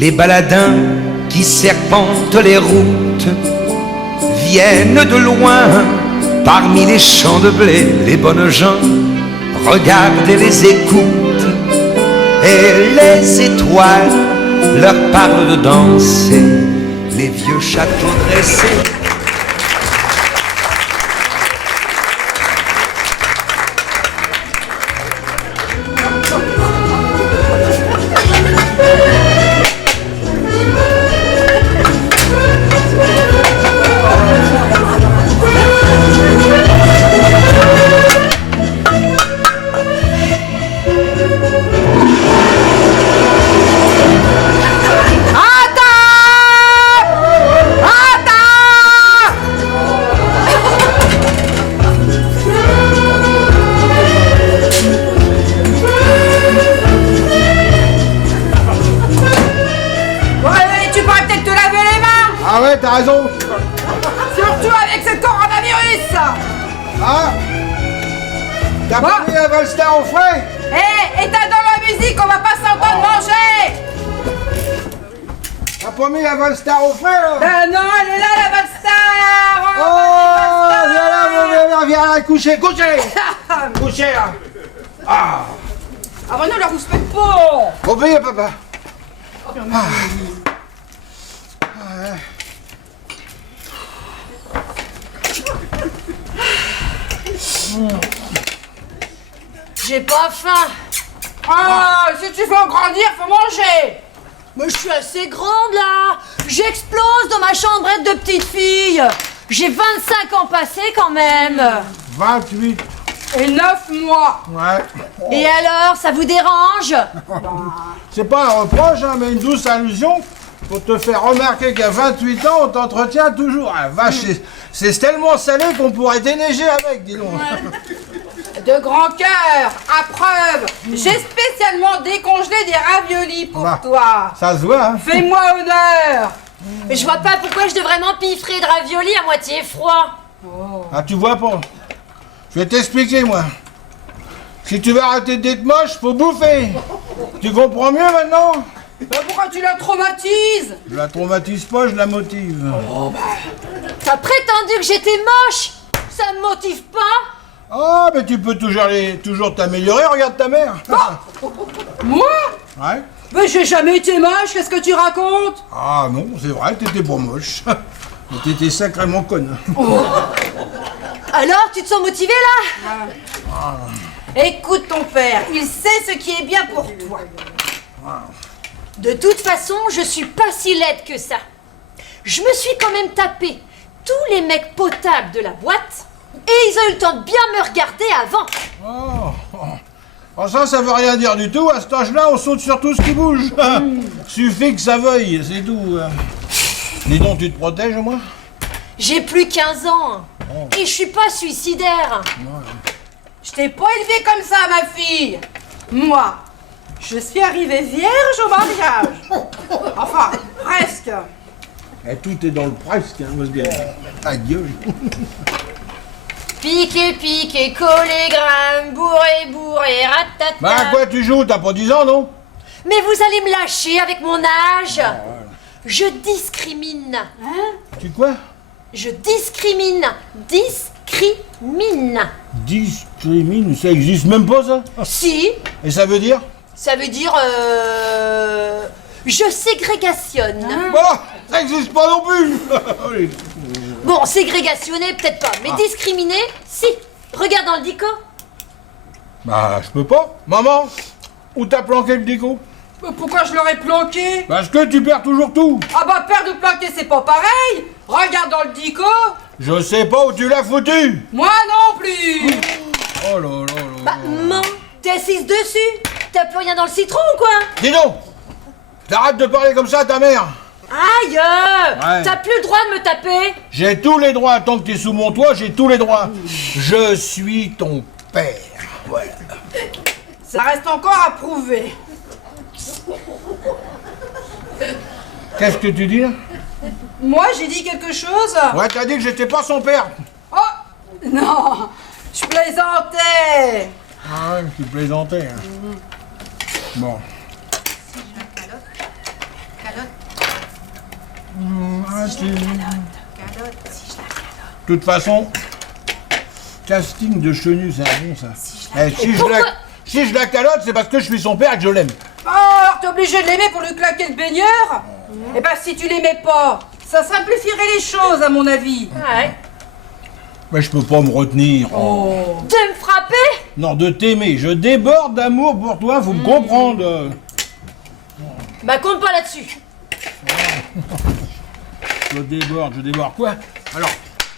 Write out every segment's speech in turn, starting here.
Les baladins qui serpentent les routes viennent de loin, parmi les champs de blé. Les bonnes gens regardent et les écoutent, et les étoiles leur parlent de danser, les vieux châteaux dressés. Ah ouais, t'as raison. Surtout avec ce coronavirus. Ah, t'as pas mis un Volster au frais? Hé, éteins dans la musique, on va pas s'entendre manger. T'as pas mis un Volster au frais, là? Ben non, elle est là, la Valstar. Oh, viens là, coucher. Coucher, là. Ah ben non, la rouspète pas. Faut payer, papa. J'ai pas faim. Ah, si tu veux en grandir, faut manger. Mais je suis assez grande là. J'explose dans ma chambrette de petite fille. J'ai 25 ans passés quand même. 28. Et 9 mois. Ouais. Et alors, ça vous dérange? C'est pas un reproche, hein, mais une douce allusion pour te faire remarquer qu'à 28 ans, on t'entretient toujours. Ah, vache, c'est tellement salé qu'on pourrait déneiger avec, dis donc. De grand cœur, à preuve. J'ai spécialement décongelé des raviolis pour Bah. toi. Ça se voit, hein. Fais-moi honneur. Mais je vois pas pourquoi je devrais m'empiffrer de raviolis à moitié froid. Ah, tu vois pas. Je vais t'expliquer, moi. Si tu veux arrêter d'être moche, faut bouffer. Tu comprends mieux maintenant? Ben pourquoi tu la traumatises? Je la traumatise pas, je la motive. T'as prétendu que j'étais moche. Ça me motive pas. Ah, mais tu peux toujours t'améliorer, regarde ta mère. Moi? Ouais. Ben j'ai jamais été moche, qu'est-ce que tu racontes? Ah non, c'est vrai, t'étais pas moche. Mais t'étais sacrément conne. Alors, tu te sens motivé là? Écoute ton père, il sait ce qui est bien pour toi. De toute façon, je suis pas si laide que ça. Je me suis quand même tapé tous les mecs potables de la boîte et ils ont eu le temps de bien me regarder avant. Oh, ça veut rien dire du tout. À cet âge-là, on saute sur tout ce qui bouge. Suffit que ça veuille, c'est tout. Dis donc, tu te protèges au moins? J'ai plus 15 ans et je suis pas suicidaire. Je t'ai pas élevée comme ça, ma fille. Moi, je suis arrivée vierge au mariage. Enfin, presque. Et tout est dans le presque, hein, parce que... Adieu. Piqué, piqué, collé, gramme, bourré, bourré, ratata. Bah, à quoi tu joues? T'as pas 10 ans, non? Mais vous allez me lâcher avec mon âge. Je discrimine. Tu quoi? Je discrimine. Discrimine. Discrimine, ça existe même pas, ça? Si, Et ça veut dire? ça veut dire je ségrégationne. Bah, ça existe pas non plus. Bon, ségrégationner peut-être pas, mais discriminer, si. Regarde dans le dico. Bah, je peux pas. Maman, où t'as planqué le déco? Mais pourquoi je l'aurais planqué? Parce que tu perds toujours tout. Ah bah perdre ou planquer, c'est pas pareil. Regarde dans le dico. Je sais pas où tu l'as foutu. Moi non plus. Oh là là là. Bah, maman, t'es assise dessus. T'as plus rien dans le citron ou quoi? Dis donc, t'arrêtes de parler comme ça à ta mère. Aïe Ouais. T'as plus le droit de me taper. J'ai tous les droits, tant que t'es sous mon toit, j'ai tous les droits. Je suis ton père. Voilà. Ça reste encore à prouver. Qu'est-ce que tu dis là? Moi, j'ai dit quelque chose? Ouais, t'as dit que j'étais pas son père. Oh non, je plaisantais. Ah ouais, tu plaisantais. Hein. Bon. De toute façon, casting de Chenu, c'est bon ça. Si je la calotte, c'est parce que je suis son père et que je l'aime. Oh, alors t'es obligé de l'aimer pour lui claquer le baigneur? Eh ben si tu l'aimais pas, ça simplifierait les choses à mon avis. Ouais. Mais je peux pas me retenir. Oh. De me frapper? Non, de t'aimer. Je déborde d'amour pour toi, faut me comprendre. Bah compte pas là-dessus. Je déborde quoi? Alors,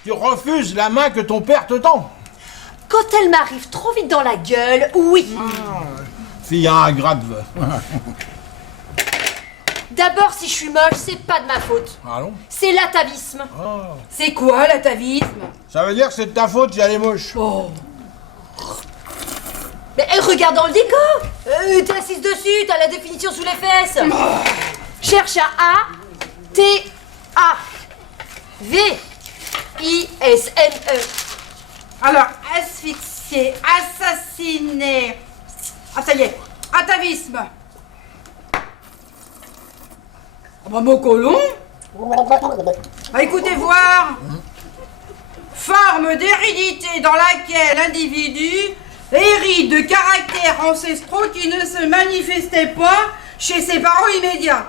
tu refuses la main que ton père te tend. Quand elle m'arrive trop vite dans la gueule, oui. Fille grave. D'abord, si je suis moche, c'est pas de ma faute. Allons. C'est l'atavisme. C'est quoi l'atavisme? Ça veut dire que c'est de ta faute si elle est moche. Oh. Mais regarde dans le décor. T'es assise dessus, t'as la définition sous les fesses. Cherche à A-T-A-V-I-S-M-E. Alors, asphyxier, assassiner. Ah, ça y est, atavisme. Ah bah, mot colon. Bah, écoutez voir. Forme d'hérédité dans laquelle l'individu hérite de caractères ancestraux qui ne se manifestaient pas chez ses parents immédiats.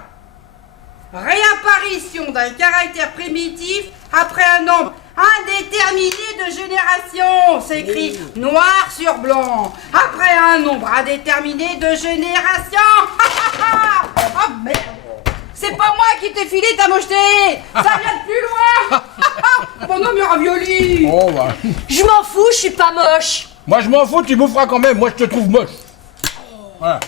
Réapparition d'un caractère primitif après un nombre indéterminé de générations. C'est écrit noir sur blanc. Après un nombre indéterminé de générations. Oh merde. C'est pas moi qui t'ai filé ta mocheté. Ça vient de plus loin. Mon nom est ravioli. Oh bah. Je m'en fous, je suis pas moche. Moi je m'en fous, tu boufferas quand même. Moi je te trouve moche. Voilà.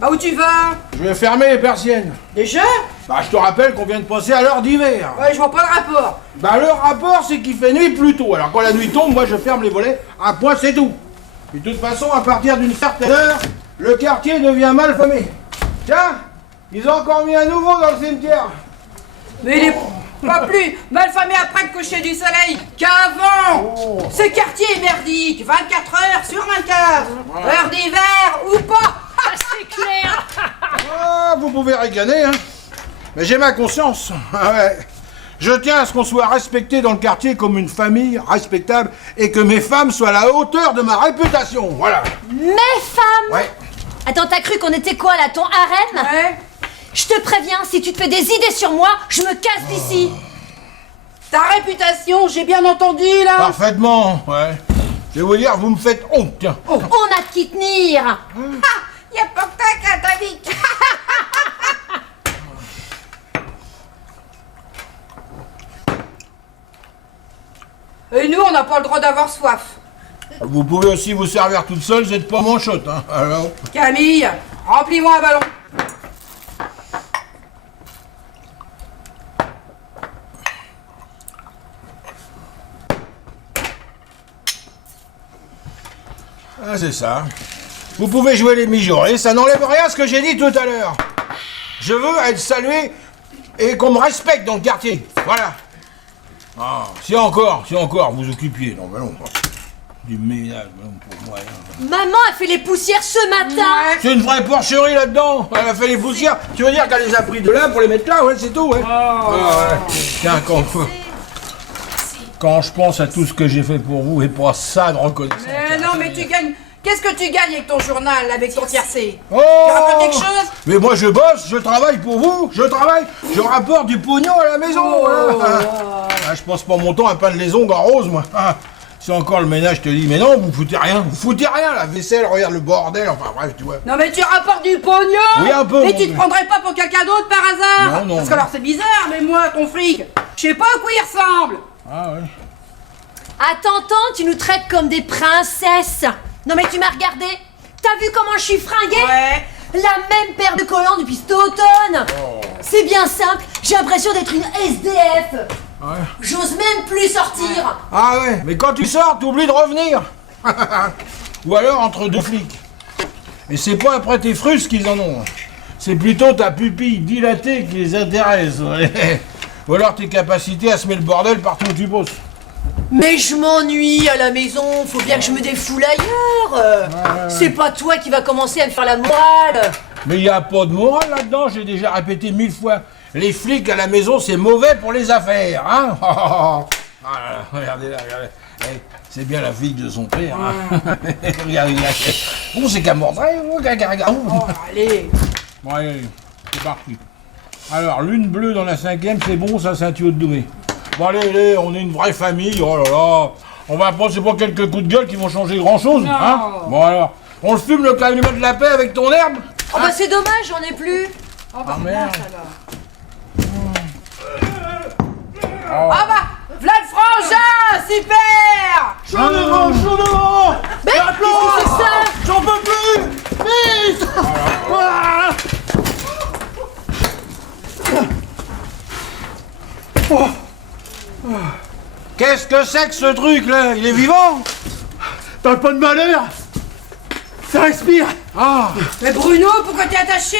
Bah où tu vas? Je vais fermer les persiennes. Déjà? Bah je te rappelle qu'on vient de passer à l'heure d'hiver. Ouais, je vois pas le rapport. Bah le rapport c'est qu'il fait nuit plus tôt. Alors quand la nuit tombe, moi je ferme les volets. Un point c'est tout. Et de toute façon, à partir d'une certaine heure, le quartier devient mal famé. Tiens, ils ont encore mis un nouveau dans le cimetière. Mais il est pas plus mal famé après le coucher du soleil qu'avant. Ce quartier est merdique, 24 heures sur 24. Heure d'hiver ou pas. C'est clair. Ah, vous pouvez ricaner, hein. Mais j'ai ma conscience. Ah ouais. Je tiens à ce qu'on soit respecté dans le quartier comme une famille respectable et que mes femmes soient à la hauteur de ma réputation. Voilà. Mes femmes. Ouais. Attends, t'as cru qu'on était quoi là, ton harem? Ouais. Je te préviens, si tu te fais des idées sur moi, je me casse d'ici. Ta réputation, j'ai bien entendu là. Parfaitement, ouais. Je vais vous dire, vous me faites honte, tiens. On a de qui tenir. Y'a pas que ta qu'à ta vie. Et nous, on n'a pas le droit d'avoir soif. Vous pouvez aussi vous servir toute seule, vous n'êtes pas manchotte, hein. Alors. Camille, remplis-moi un ballon. Ah, c'est ça. Vous pouvez jouer les mijaurés, ça n'enlève rien à ce que j'ai dit tout à l'heure. Je veux être salué et qu'on me respecte dans le quartier. Voilà. Ah, si encore vous occupiez. Non, mais non. Du ménage, non, pour moi. Hein. Maman a fait les poussières ce matin. C'est une vraie porcherie là-dedans. Elle a fait les poussières. Tu veux dire qu'elle les a pris de là pour les mettre là, ouais, c'est tout, ouais. Ah, ouais. Tiens, quand je pense à tout ce que j'ai fait pour vous et pas ça de reconnaissance. Non, mais tu gagnes. Qu'est-ce que tu gagnes avec ton journal, avec ton tiercé? Oh, Tu rapportes quelque chose? Mais moi je bosse, je travaille pour vous, je rapporte du pognon à la maison. Ah, je passe pas mon temps à peindre les ongles en rose, moi. Ah, c'est encore le ménage, je te dis, mais non, vous foutez rien, la vaisselle, regarde le bordel, enfin bref, tu vois. Non, mais tu rapportes du pognon. Oui, un peu, Mais mon tu te Dieu. prendrais pas pour quelqu'un d'autre par hasard? Non. Parce que alors c'est bizarre, mais moi, ton fric, je sais pas à quoi il ressemble. Ah ouais. À t'entendre, tu nous traites comme des princesses. Non mais tu m'as regardé. T'as vu comment je suis fringuée? Ouais. La même paire de collants depuis cet automne. C'est bien simple, j'ai l'impression d'être une SDF. Ouais. J'ose même plus sortir. Ah ouais, mais quand tu sors, t'oublies de revenir. Ou alors entre deux flics. Et c'est pas après tes frusques qu'ils en ont. C'est plutôt ta pupille dilatée qui les intéresse. Ouais. Ou alors tes capacités à semer le bordel partout où tu bosses. Mais je m'ennuie à la maison, faut bien que je me défoule ailleurs. C'est pas toi qui va commencer à me faire la morale. Mais il n'y a pas de morale là-dedans, j'ai déjà répété 1000 fois. Les flics à la maison, c'est mauvais pour les affaires, hein. Ah, regardez là, regardez. Eh, c'est bien la fille de son père, hein. Regardez là. Oh, c'est qu'à mordre. Oh, allez. Bon, allez, c'est parti. Alors, lune bleue dans la 5e, c'est bon, ça, c'est un tuyau de Doumé. Bon, allez, on est une vraie famille, oh là là. On va pas, c'est pas quelques coups de gueule qui vont changer grand-chose, hein. Bon, alors, on le fume le calumet de la paix avec ton herbe. Oh bah c'est dommage, j'en ai plus. Oh, bah, Ah, merde. Ah bah, v'là le frangin, super. Chaud devant. Mais qu'est-ce que c'est ça? J'en peux plus. Vite. Ah. Qu'est-ce que c'est que ce truc là? Il est vivant? Parle pas de malheur. Ça respire. Ah. Mais Bruno, pourquoi t'es attaché?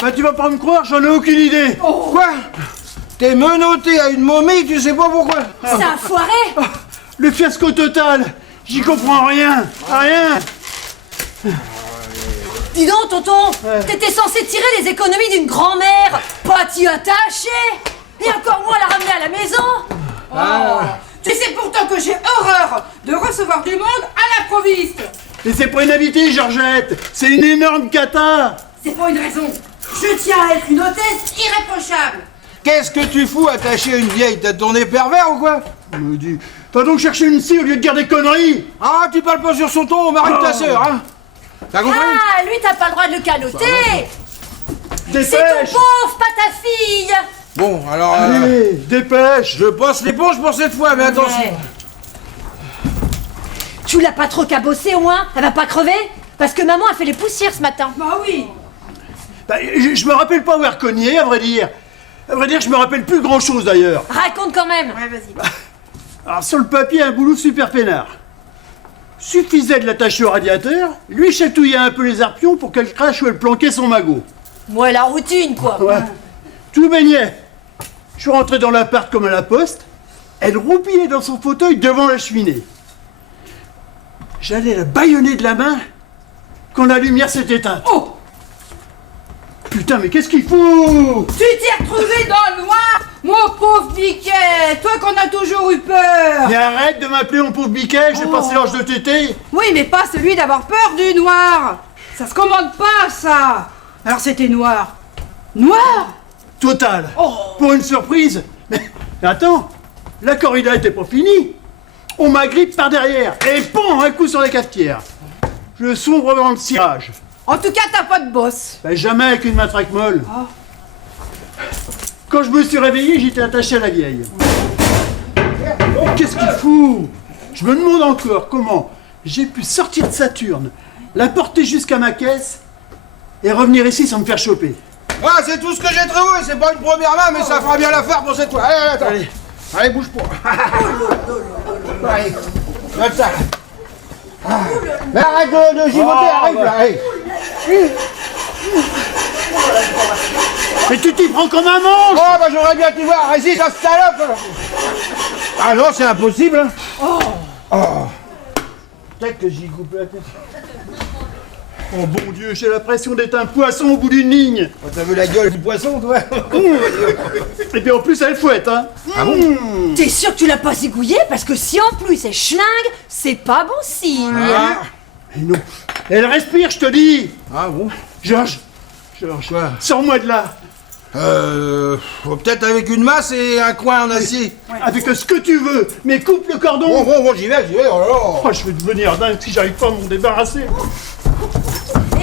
Bah tu vas pas me croire, j'en ai aucune idée. Quoi? T'es menotté à une momie, tu sais pas pourquoi? C'est un foiré. Le fiasco total. J'y comprends rien. Rien. Dis donc, tonton, t'étais censé tirer les économies d'une grand-mère, pas t'y attacher. Et encore moins la ramener à la maison. Tu sais pourtant que j'ai horreur de recevoir du monde à l'improviste. Mais c'est pas une invitée, Georgette. C'est une énorme cata. C'est pour une raison. Je tiens à être une hôtesse irréprochable. Qu'est-ce que tu fous attaché à une vieille? T'as tourné pervers ou quoi? Me dit. Va donc chercher une scie au lieu de dire des conneries. Ah, tu parles pas sur son ton, on m'arrête ta sœur, hein? T'as compris? Ah, lui, t'as pas le droit de le caloter. C'est ton Dépêche. pauvre, pas ta fille. Bon, alors, Allez, dépêche. je passe l'éponge pour cette fois, mais attention. Ouais. Tu l'as pas trop cabossé au moins? Elle va pas crever? Parce que maman a fait les poussières ce matin. Bah oui. Bah, je me rappelle pas avoir cogné, à vrai dire. À vrai dire, je me rappelle plus grand chose d'ailleurs. Raconte quand même. Ouais, vas-y. Alors, sur le papier, un boulot super peinard. Suffisait de l'attacher au radiateur, lui chatouillait un peu les arpions pour qu'elle crache où elle planquait son magot. Ouais, la routine, quoi. Ouais. Tout baignait. Je suis rentré dans l'appart comme à la poste. Elle roupillait dans son fauteuil devant la cheminée. J'allais la bâillonner de la main quand la lumière s'est éteinte. Oh, Putain, mais qu'est-ce qu'il fout? tu t'es retrouvé dans le noir, mon pauvre Biquet. Toi qu'on a toujours eu peur. Mais arrête de m'appeler mon pauvre biquet, j'ai passé l'âge de tété. Oui, mais pas celui d'avoir peur du noir. Ça se commande pas, ça. Alors c'était noir. Noir? Total. Oh. Pour une surprise. Mais attends, la corrida était pas finie. On m'agrippe par derrière et bon, un coup sur la cafetière. Je sombre dans le cirage. En tout cas, t'as pas de boss. Ben, jamais avec une matraque molle. Quand je me suis réveillé, j'étais attaché à la vieille. Qu'est-ce qu'il fout? Je me demande encore comment j'ai pu sortir de Saturne, la porter jusqu'à ma caisse et revenir ici sans me faire choper. Ah, c'est tout ce que j'ai trouvé, c'est pas une première main, mais ça fera bien l'affaire pour cette fois. Allez, attends. Allez, bouge pas. Allez, note ça. Mais arrête de gigoter, arrive là, allez. Mais tu t'y prends comme un manche! Oh, bah j'aurais bien pu voir, résiste à ce salope. Ah non, c'est impossible. Hein. Oh. Peut-être que j'y coupe la tête. Oh bon Dieu, j'ai l'impression d'être un poisson au bout d'une ligne! Oh, t'as vu la gueule du poisson, toi? Et puis en plus, elle fouette, hein! Ah bon? T'es sûr que tu l'as pas zigouillé? Parce que si en plus elle schlingue, c'est pas bon signe. Ah, Mais non! Elle respire, je te dis! ah bon? Georges! Quoi? Sors-moi de là! Peut-être avec une masse et un coin en acier. Avec ce que tu veux, mais coupe le cordon! Bon, j'y vais, oh là là. Oh, je vais devenir dingue si j'arrive pas à m'en débarrasser!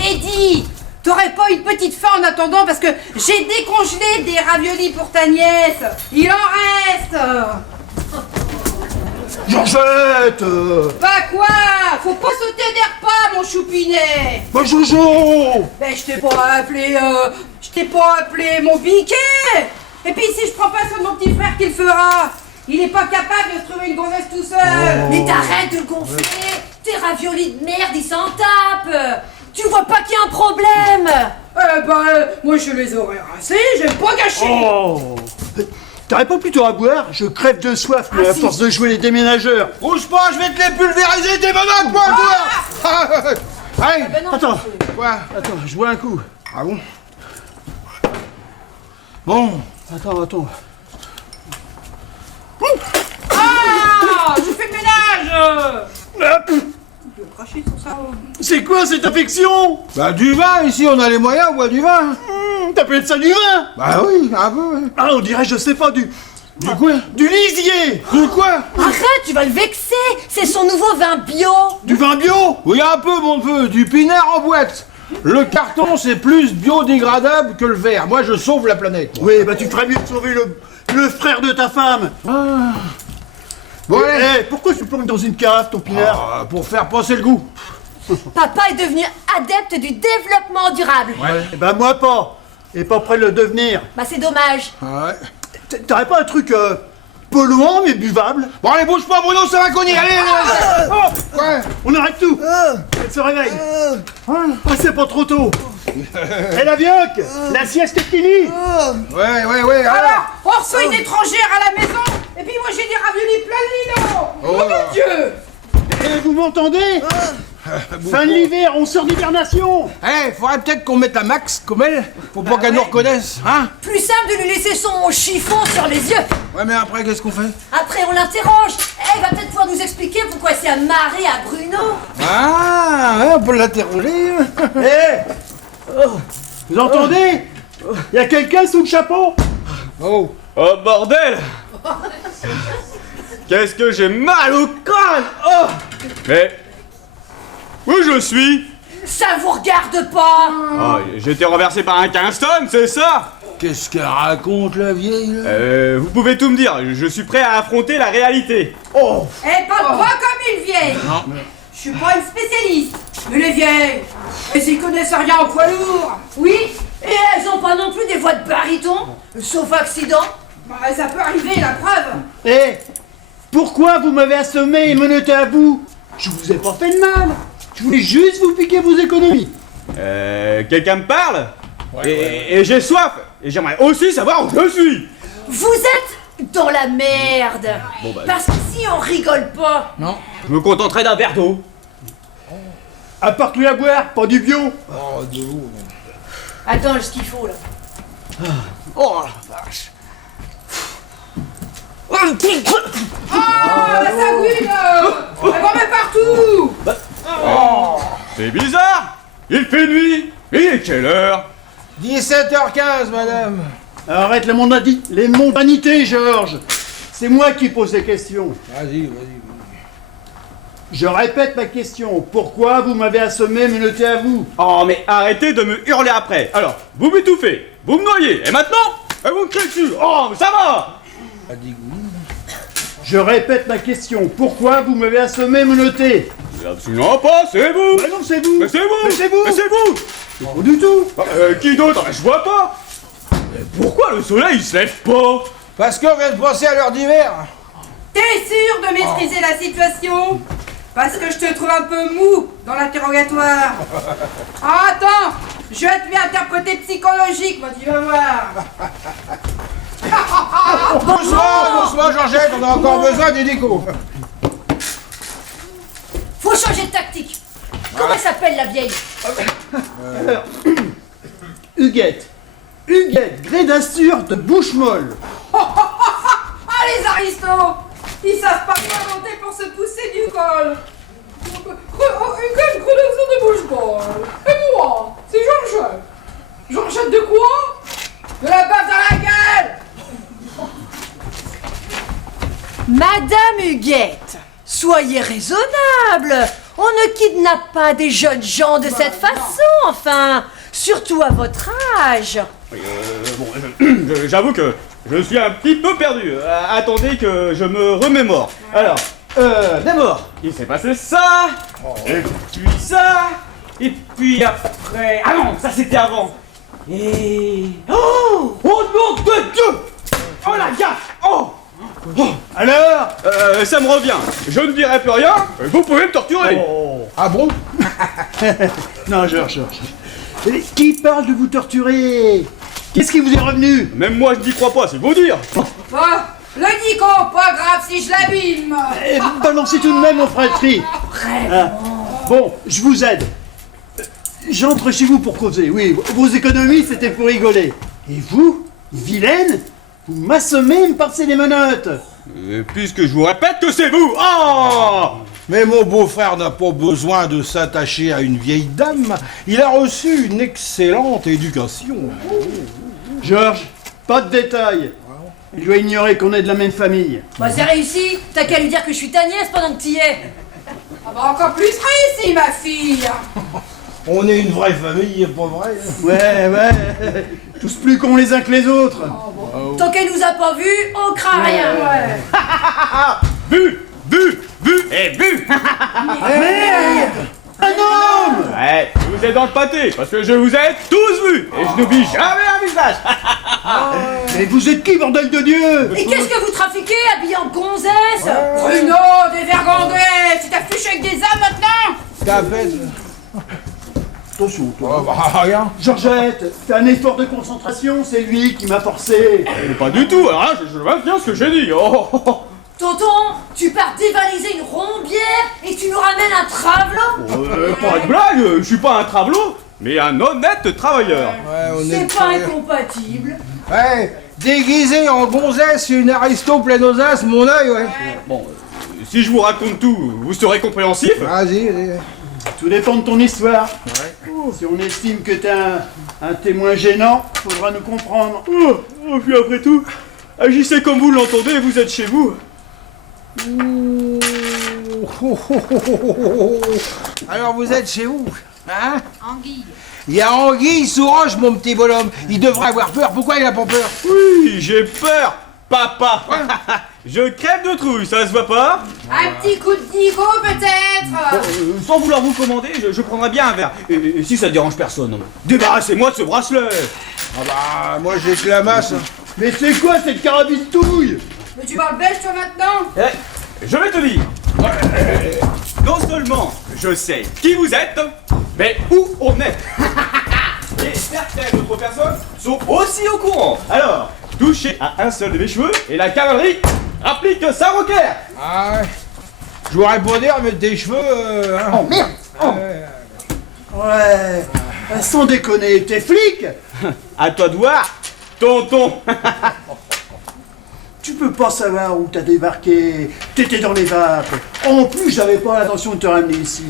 Eddie, t'aurais pas une petite faim en attendant parce que j'ai décongelé des raviolis pour ta nièce. Il en reste. Georgette! Bah quoi? Faut pas sauter des repas, mon choupinet. Bah Jojo! Ben je t'ai pas appelé mon Biquet. Et puis si je prends pas soin de mon petit frère, qui le fera? Il est pas capable de se trouver une gonzesse tout seul. Mais t'arrêtes de le gonfler. Tes raviolis de merde, ils s'en tapent. Tu vois pas qu'il y a un problème? Moi je les aurais rincés, j'aime pas gâcher. Oh! T'aurais pas plutôt à boire? Je crève de soif, mais à force de jouer les déménageurs. Bouge pas, je vais te les pulvériser, tes menottes, moi, toi. Allez, Ben non, Attends, quoi? attends, je bois un coup. Ah bon? Bon, Attends. Ah, je fais le ménage. Ah, Cracher sur ça. C'est quoi cette infection? bah du vin, ici, on a les moyens, on boit du vin. T'appelles ça du vin? Bah oui, un peu. Oui. Ah, on dirait, je sais pas, du quoi? du lisier. Du quoi? Arrête, tu vas le vexer. C'est son nouveau vin bio. Du vin bio. Oui, un peu, mon peu, du pinard en boîte. Le carton, c'est plus biodégradable que le verre. Moi, je sauve la planète. Oui, bah tu ferais mieux de sauver le frère de ta femme. Bon, allez. Eh, pourquoi tu plonges dans une carafe, ton pinard? Ah, pour faire passer le goût. Papa est devenu adepte du développement durable. Eh ben moi pas. Et pas prêt de le devenir. Bah c'est dommage. Ah ouais. T'aurais pas un truc polluant mais buvable? Bon, allez, bouge pas, Bruno, ça va cogner. Allez, allez. Oh, Ouais. on arrête tout. Elle se réveille. Ah, c'est pas trop tôt. Et la vioque, la sieste est finie. Ouais. Alors, on reçoit une étrangère à la maison, et puis moi j'ai des raviolis plein le nid. Oh mon Dieu. Et vous m'entendez? Fin de l'hiver, on sort d'hibernation. Eh, faudrait peut-être qu'on mette la Max comme elle, pour pas qu'elle nous reconnaisse, hein? Plus simple de lui laisser son chiffon sur les yeux. Ouais, mais après, qu'est-ce qu'on fait? Après on l'interroge. Il va peut-être pouvoir nous expliquer pourquoi c'est amarré à Bruno. Ah, ouais, on peut l'interroger. Eh, vous entendez? Y a quelqu'un sous le chapeau? Oh. Oh bordel! Qu'est-ce que j'ai mal au crâne! Oh! Mais où je suis? Ça vous regarde pas. Oh, j'ai été renversé par un Kingston, c'est ça? Qu'est-ce qu'elle raconte, la vieille, là? Vous pouvez tout me dire, je suis prêt à affronter la réalité. Oh! Eh, parle pas comme une vieille. Non. Je suis pas une spécialiste. Mais les vieilles, elles y connaissent rien en poids lourd. Oui. Et elles ont pas non plus des voix de baryton, sauf accident. Bah, ça peut arriver, la preuve. Eh, pourquoi vous m'avez assommé et menotté à bout? Je vous ai pas fait de mal. Je voulais juste vous piquer vos économies. Quelqu'un me parle? Et j'ai soif! Et j'aimerais aussi savoir où je suis! Vous êtes dans la merde. Parce qu'ici on rigole pas. Non. Je me contenterai d'un verre d'eau. Apporte-lui à boire, pas du bio. Oh, de vous. Attends, j'ai ce qu'il faut là. Oh la vache! Oh, la sanguine. Elle va mettre partout. C'est bizarre! Il fait nuit! Il est quelle heure? 17h15, madame. Arrête les mondanités, Georges. C'est moi qui pose les questions. Vas-y. Je répète ma question. Pourquoi vous m'avez assommé, menotté à vous? Oh mais arrêtez de me hurler après! Alors, vous m'étouffez, vous me noyez, et maintenant, vous me criez dessus! Oh, mais ça va! Je répète ma question. Pourquoi vous m'avez assommé, menotté? Absolument pas, c'est vous! Bah non, c'est vous. Mais c'est vous! Mais c'est vous. Mais c'est vous! Pas du tout. Qui d'autre? Je vois pas! Mais pourquoi le soleil il se lève pas? Parce qu'on vient de passer à l'heure d'hiver. T'es sûr de maîtriser la situation? Parce que je te trouve un peu mou dans l'interrogatoire. Ah, attends, je vais te mettre un côté psychologique, moi, tu vas voir. Doucement, Georgette, on a encore besoin du déco. Faut changer de tactique. Comment s'appelle la vieille? Huguette. Huguette, Grédassure de bouche molle. Ah, les aristos, ils savent pas bien monter pour se pousser du col. Une grenouille de bouche molle. Et moi, c'est Georgette. Georgette de quoi? De la baffe dans la gueule. Madame Huguette, soyez raisonnable. On ne kidnappe pas des jeunes gens de cette façon, enfin. Surtout à votre âge. J'avoue que je suis un petit peu perdu. Attendez que je me remémore. Alors, d'abord, il s'est passé ça, et puis ça, et puis après... Ah non, ça c'était avant. Et... Oh nom de Dieu! Oh la gaffe! Oh! Alors? Ça me revient. Je ne dirai plus rien, vous pouvez me torturer. Ah bon? Non, Georges. Qui parle de vous torturer? Qu'est-ce qui vous est revenu? Même moi je n'y crois pas, c'est vous dire. Le Nico, pas grave si je l'abîme. Et balancez tout de même mon fratrie. Ah. Bon, je vous aide. J'entre chez vous pour causer. Oui, vos économies, c'était pour rigoler. Et vous, vilaine, vous m'assommez et me passez des menottes. Puisque je vous répète que c'est vous. Oh! Mais mon beau-frère n'a pas besoin de s'attacher à une vieille dame. Il a reçu une excellente éducation. Georges, pas de détails. Il doit ignorer qu'on est de la même famille. Bah c'est réussi. T'as qu'à lui dire que je suis ta nièce pendant que t'y es. Ah bah encore plus réussi, ma fille. On est une vraie famille, pas vrai? Ouais. Tous plus cons les uns que les autres. Tant qu'elle nous a pas vus, on craint rien. Bu et bu. Un homme! Ouais, je vous ai dans le pâté, parce que je vous ai tous vus, et je n'oublie jamais un visage. Mais vous êtes qui, bordel de Dieu? Et qu'est-ce que vous trafiquez, habillé en gonzesse? Bruno, des vergondets, tu t'affiches avec des âmes maintenant. T'appelles? Attention, toi. Oh, bah, rien. Georgette, fais un effort de concentration, c'est lui qui m'a forcé. Mais pas du tout, alors là, je maintiens ce que j'ai dit. Oh. Tonton, tu pars dévaliser une rombière et tu nous ramènes un travelot? Pas de blague, je suis pas un travelot, mais un honnête travailleur. Ouais, on C'est est pas très- incompatible. Ouais, déguisé en gonzesse, une aristo pleine aux as, mon œil, ouais. Bon, si je vous raconte tout, vous serez compréhensif. Vas-y, vas-y. Tout dépend de ton histoire. Si on estime que t'es un témoin gênant, faudra nous comprendre. Puis après tout, agissez comme vous l'entendez, vous êtes chez vous. Alors vous êtes chez où? Hein? Anguille. Il y a Anguille sous roche, mon petit bonhomme. Il devrait avoir peur. Pourquoi il a pas peur? Oui, j'ai peur, papa. Je crève de trouille, ça se voit pas? Un petit coup de Nico, peut-être. Sans vouloir vous commander, je prendrai bien un verre. Et si ça dérange personne, débarrassez-moi de ce bracelet. Ah bah, moi j'ai que la masse. Mais c'est quoi cette carabine touille? Mais tu parles belge, toi, maintenant? Je vais te dire. Non seulement je sais qui vous êtes, mais où on est. Et certaines autres personnes sont aussi au courant. Alors, touchez à un seul de mes cheveux et la cavalerie applique sa roquère. Ah ouais. Je voudrais pas dire, mais tes cheveux. Hein. Oh merde! Ouais, sans déconner, t'es flic? À toi de voir, tonton. Tu peux pas savoir où t'as débarqué. T'étais dans les vapes. En plus, j'avais pas l'intention de te ramener ici.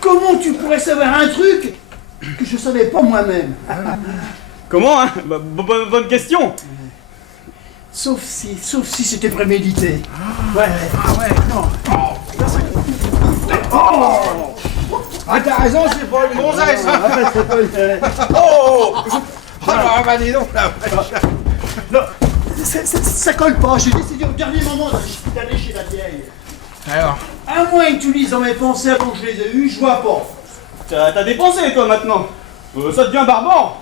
Comment tu pourrais savoir un truc que je savais pas moi-même? Comment, hein? Bonne question. Sauf si c'était prémédité. Ouais. Non. Ah, t'as raison, c'est pas une gonzesse. Hein. C'est pas une- Oh, ah bah dis donc, là. Non, ça colle pas. J'ai décidé au dernier moment d'aller chez la vieille. Alors, À moins que tu lises dans mes pensées avant que je les ai eues, je vois pas. T'as dépensé, toi, maintenant. Ça devient barbare.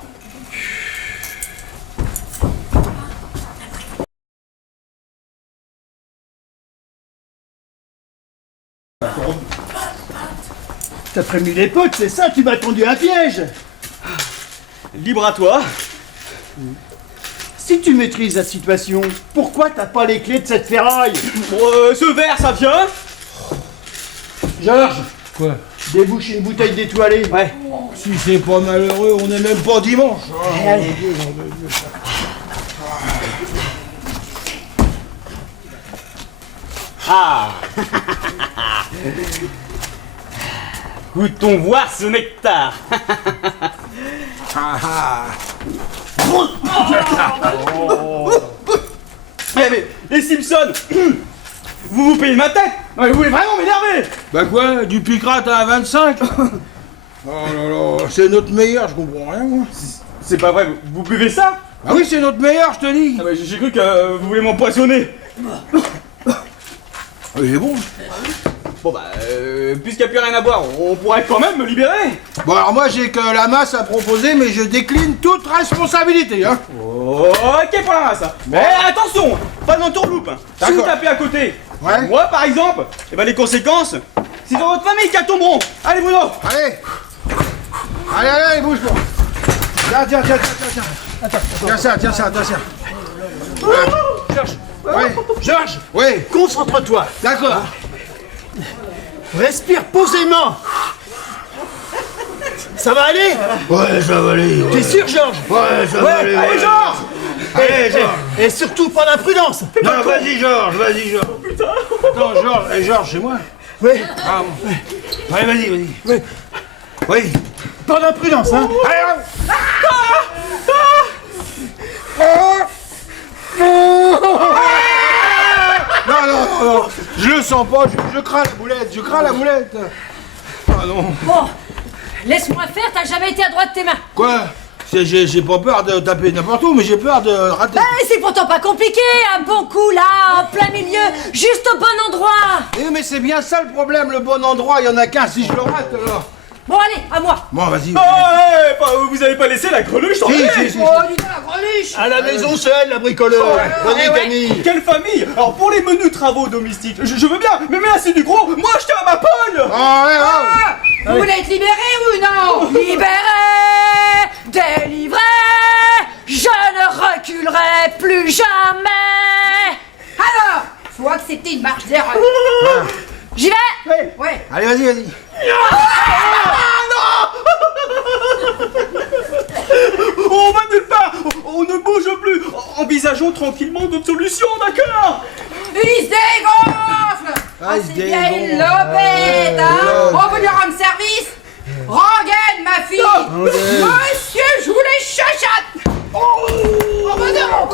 T'as prévenu les potes, c'est ça? Tu m'as tendu un piège. Libre à toi. Si tu maîtrises la situation, pourquoi t'as pas les clés de cette ferraille? Bon, ce verre, ça vient. Georges, quoi? débouche une bouteille d'étoilée. Ouais. Si c'est pas malheureux, on est même pas dimanche. Ah. Goûtons voir ce nectar. Mais les Simpsons, vous payez ma tête. Non, mais vous voulez vraiment m'énerver? Bah quoi? Du picrate à 25? Oh là là, c'est notre meilleur, je comprends rien, moi. C'est pas vrai, vous buvez ça? Ah oui, c'est notre meilleur, je te dis. Ah bah, j'ai cru que vous voulez m'empoisonner. Il est bon. Bon bah, puisqu'il n'y a plus rien à boire, on pourrait quand même me libérer. Bon, alors moi, j'ai que la masse à proposer, mais je décline toute responsabilité, hein. Ok pour la masse. Mais attention, pas d'entourloupe. Si vous D'accord. tapez à côté, Ouais. moi par exemple, et ben les conséquences, c'est dans votre famille qu'elles tomberont. Allez Bruno. Allez. Allez, bouge pas. Tiens. Attends. Tiens ça. Voilà. Cherche. Georges, Oui, concentre-toi. d'accord. Respire posément. Ça va aller? Ouais, ça va aller. T'es sûr, Georges? Ouais, ça va aller. Allez, Georges! Allez, Georges. Et surtout, pas d'imprudence. Non, vas-y, Georges, vas-y, Georges. Attends, Georges, c'est moi. Oui, Ah, bon. Allez, vas-y. oui. Oui. Pas d'imprudence, hein? Allez, non. Je le sens pas, je crains la boulette, Ah non. Bon, laisse-moi faire, t'as jamais été à droite de tes mains. Quoi? J'ai pas peur de taper n'importe où, mais j'ai peur de rater. Ben, c'est pourtant pas compliqué, un bon coup là, en plein milieu, juste au bon endroit. Eh, mais c'est bien ça le problème, le bon endroit, il y en a qu'un, si je le rate alors. Bon, allez, à moi. Bon, vas-y. Vous avez pas laissé la greluche Si. Oh, dis donc, la greluche. À la maison seule, la bricoleur. Vas-y, Camille. Quelle famille! Alors pour les menus travaux domestiques, je veux bien, mais c'est du gros, moi je tiens à ma pogne! Ah, vous voulez être libéré ou non? Libéré, délivré, je ne reculerai plus jamais. Alors, faut accepter une marche d'erreur. J'y vais. Ouais. Allez, vas-y. On va nulle part! On ne bouge plus! Envisageons tranquillement d'autres solutions, d'accord? Il se dégonfle. Ah, il se c'est bien une dégonfle. lopette, hein. On veut lui rendre service. Rengaine, ma fille. Monsieur, je vous les chachotte. Oh, bah non.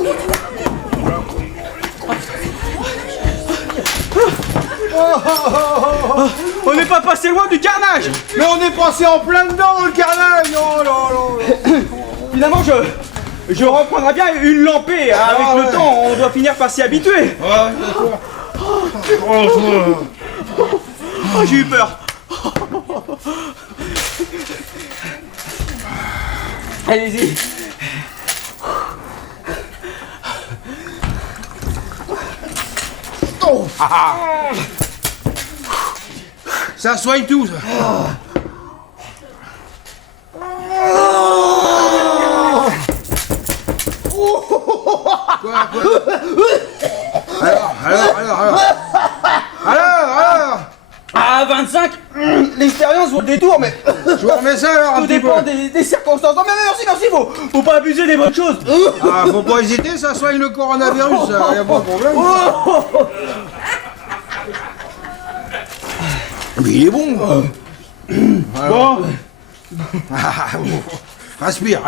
On n'est pas passé loin du carnage! Mais on est passé en plein dedans dans le carnage. Non. Finalement, je reprendrai bien une lampée. Avec Ah, le ouais. temps, on doit finir par s'y habituer. Oh, j'ai eu peur. Allez-y. Ça soigne tout, ça. Quoi Alors À 25, l'expérience vaut le détour, mais Je vous remets ça alors un tout petit peu. dépend des circonstances. Non, mais merci, faut pas abuser des bonnes choses. Ah, faut pas hésiter, ça soigne le coronavirus, ça, y a pas de problème. Mais il est bon. Bon, Respire.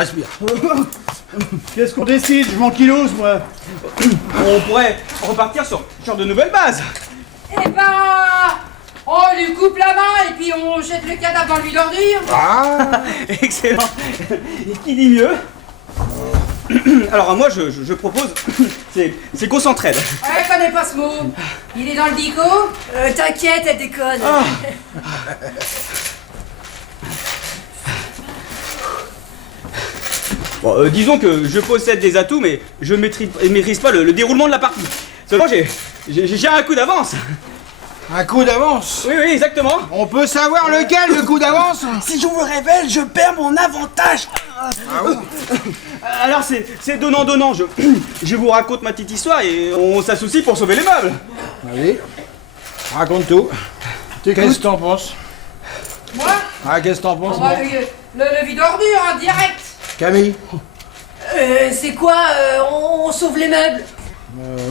Qu'est-ce qu'on décide? Je m'ankylose, moi. on pourrait repartir sur de nouvelles bases. Eh ben, on lui coupe la main et puis on jette le cadavre dans l'huile d'ordure. Ah, Excellent. Et qui dit mieux? Alors moi je propose, c'est qu'on s'entraide. Ouais, je connais pas ce mot. Il est dans le dico. T'inquiète, elle déconne. Bon, disons que je possède des atouts, mais je maîtrise pas le déroulement de la partie. Seulement j'ai un coup d'avance. un coup d'avance. Oui, exactement. On peut savoir lequel, le coup d'avance? Si je vous révèle, je perds mon avantage. Alors c'est donnant-donnant. Je vous raconte ma petite histoire et on s'associe pour sauver les meubles. Allez, raconte tout. Qu'est-ce que t'en penses? Moi, Ah, qu'est-ce que t'en penses? on va le vide d'ordure en direct. Camille? C'est quoi on sauve les meubles.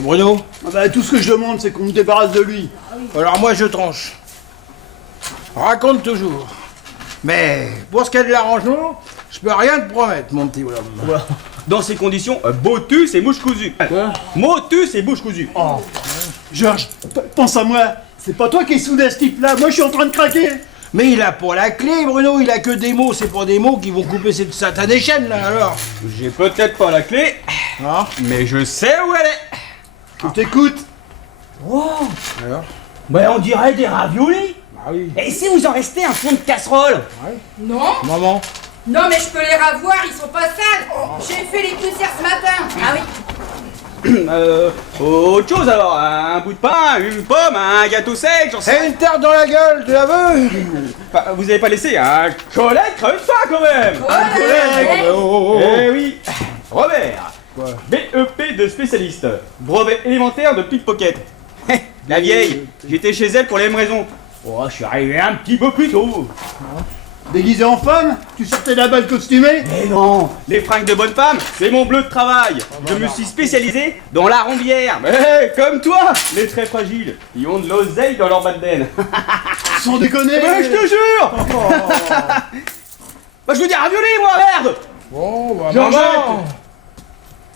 Bruno? Ah bah, tout ce que je demande, c'est qu'on me débarrasse de lui. Alors moi je tranche. Raconte toujours. Mais pour ce qui est de l'arrangement, je peux rien te promettre, mon petit bonhomme. Dans ces conditions, motus et mouche cousue. Motus et bouche cousue. Oh. Georges, pense à moi. C'est pas toi qui es soudain ce type-là. Moi, je suis en train de craquer. Mais il a pas la clé, Bruno, il a que des mots, c'est pas des mots qui vont couper cette satanée chaîne là alors. J'ai peut-être pas la clé, Ah, mais je sais où elle est. Je t'écoute. alors? Ben on dirait des raviolis. Ah oui. Et si vous en restez un fond de casserole? Non, Maman? non, mais je peux les ravoir, ils sont pas sales. J'ai fait les poussières ce matin. Ah oui. Autre chose alors, un bout de pain, une pomme, un gâteau sec, j'en sais. Et une tarte dans la gueule, tu la veux? Enfin, vous avez pas laissé un collègue creve de faim quand même. Ouais. Oh. Eh oui, Robert, Quoi? BEP de spécialiste. Brevet élémentaire de pickpocket. La vieille, j'étais chez elle pour les mêmes raisons. Oh, je suis arrivé un petit peu plus tôt. Déguisé en femme? Tu sortais d'un bal costumé? Mais non, les fringues de bonne femme, c'est mon bleu de travail. Je me suis spécialisé dans la rombière. Mais comme toi, les très fragiles, qui ont de l'oseille dans leur badden. Sans déconner! Mais je te jure. Bah, je veux dire ravioli, moi, merde. Bon, bah, J'en maman.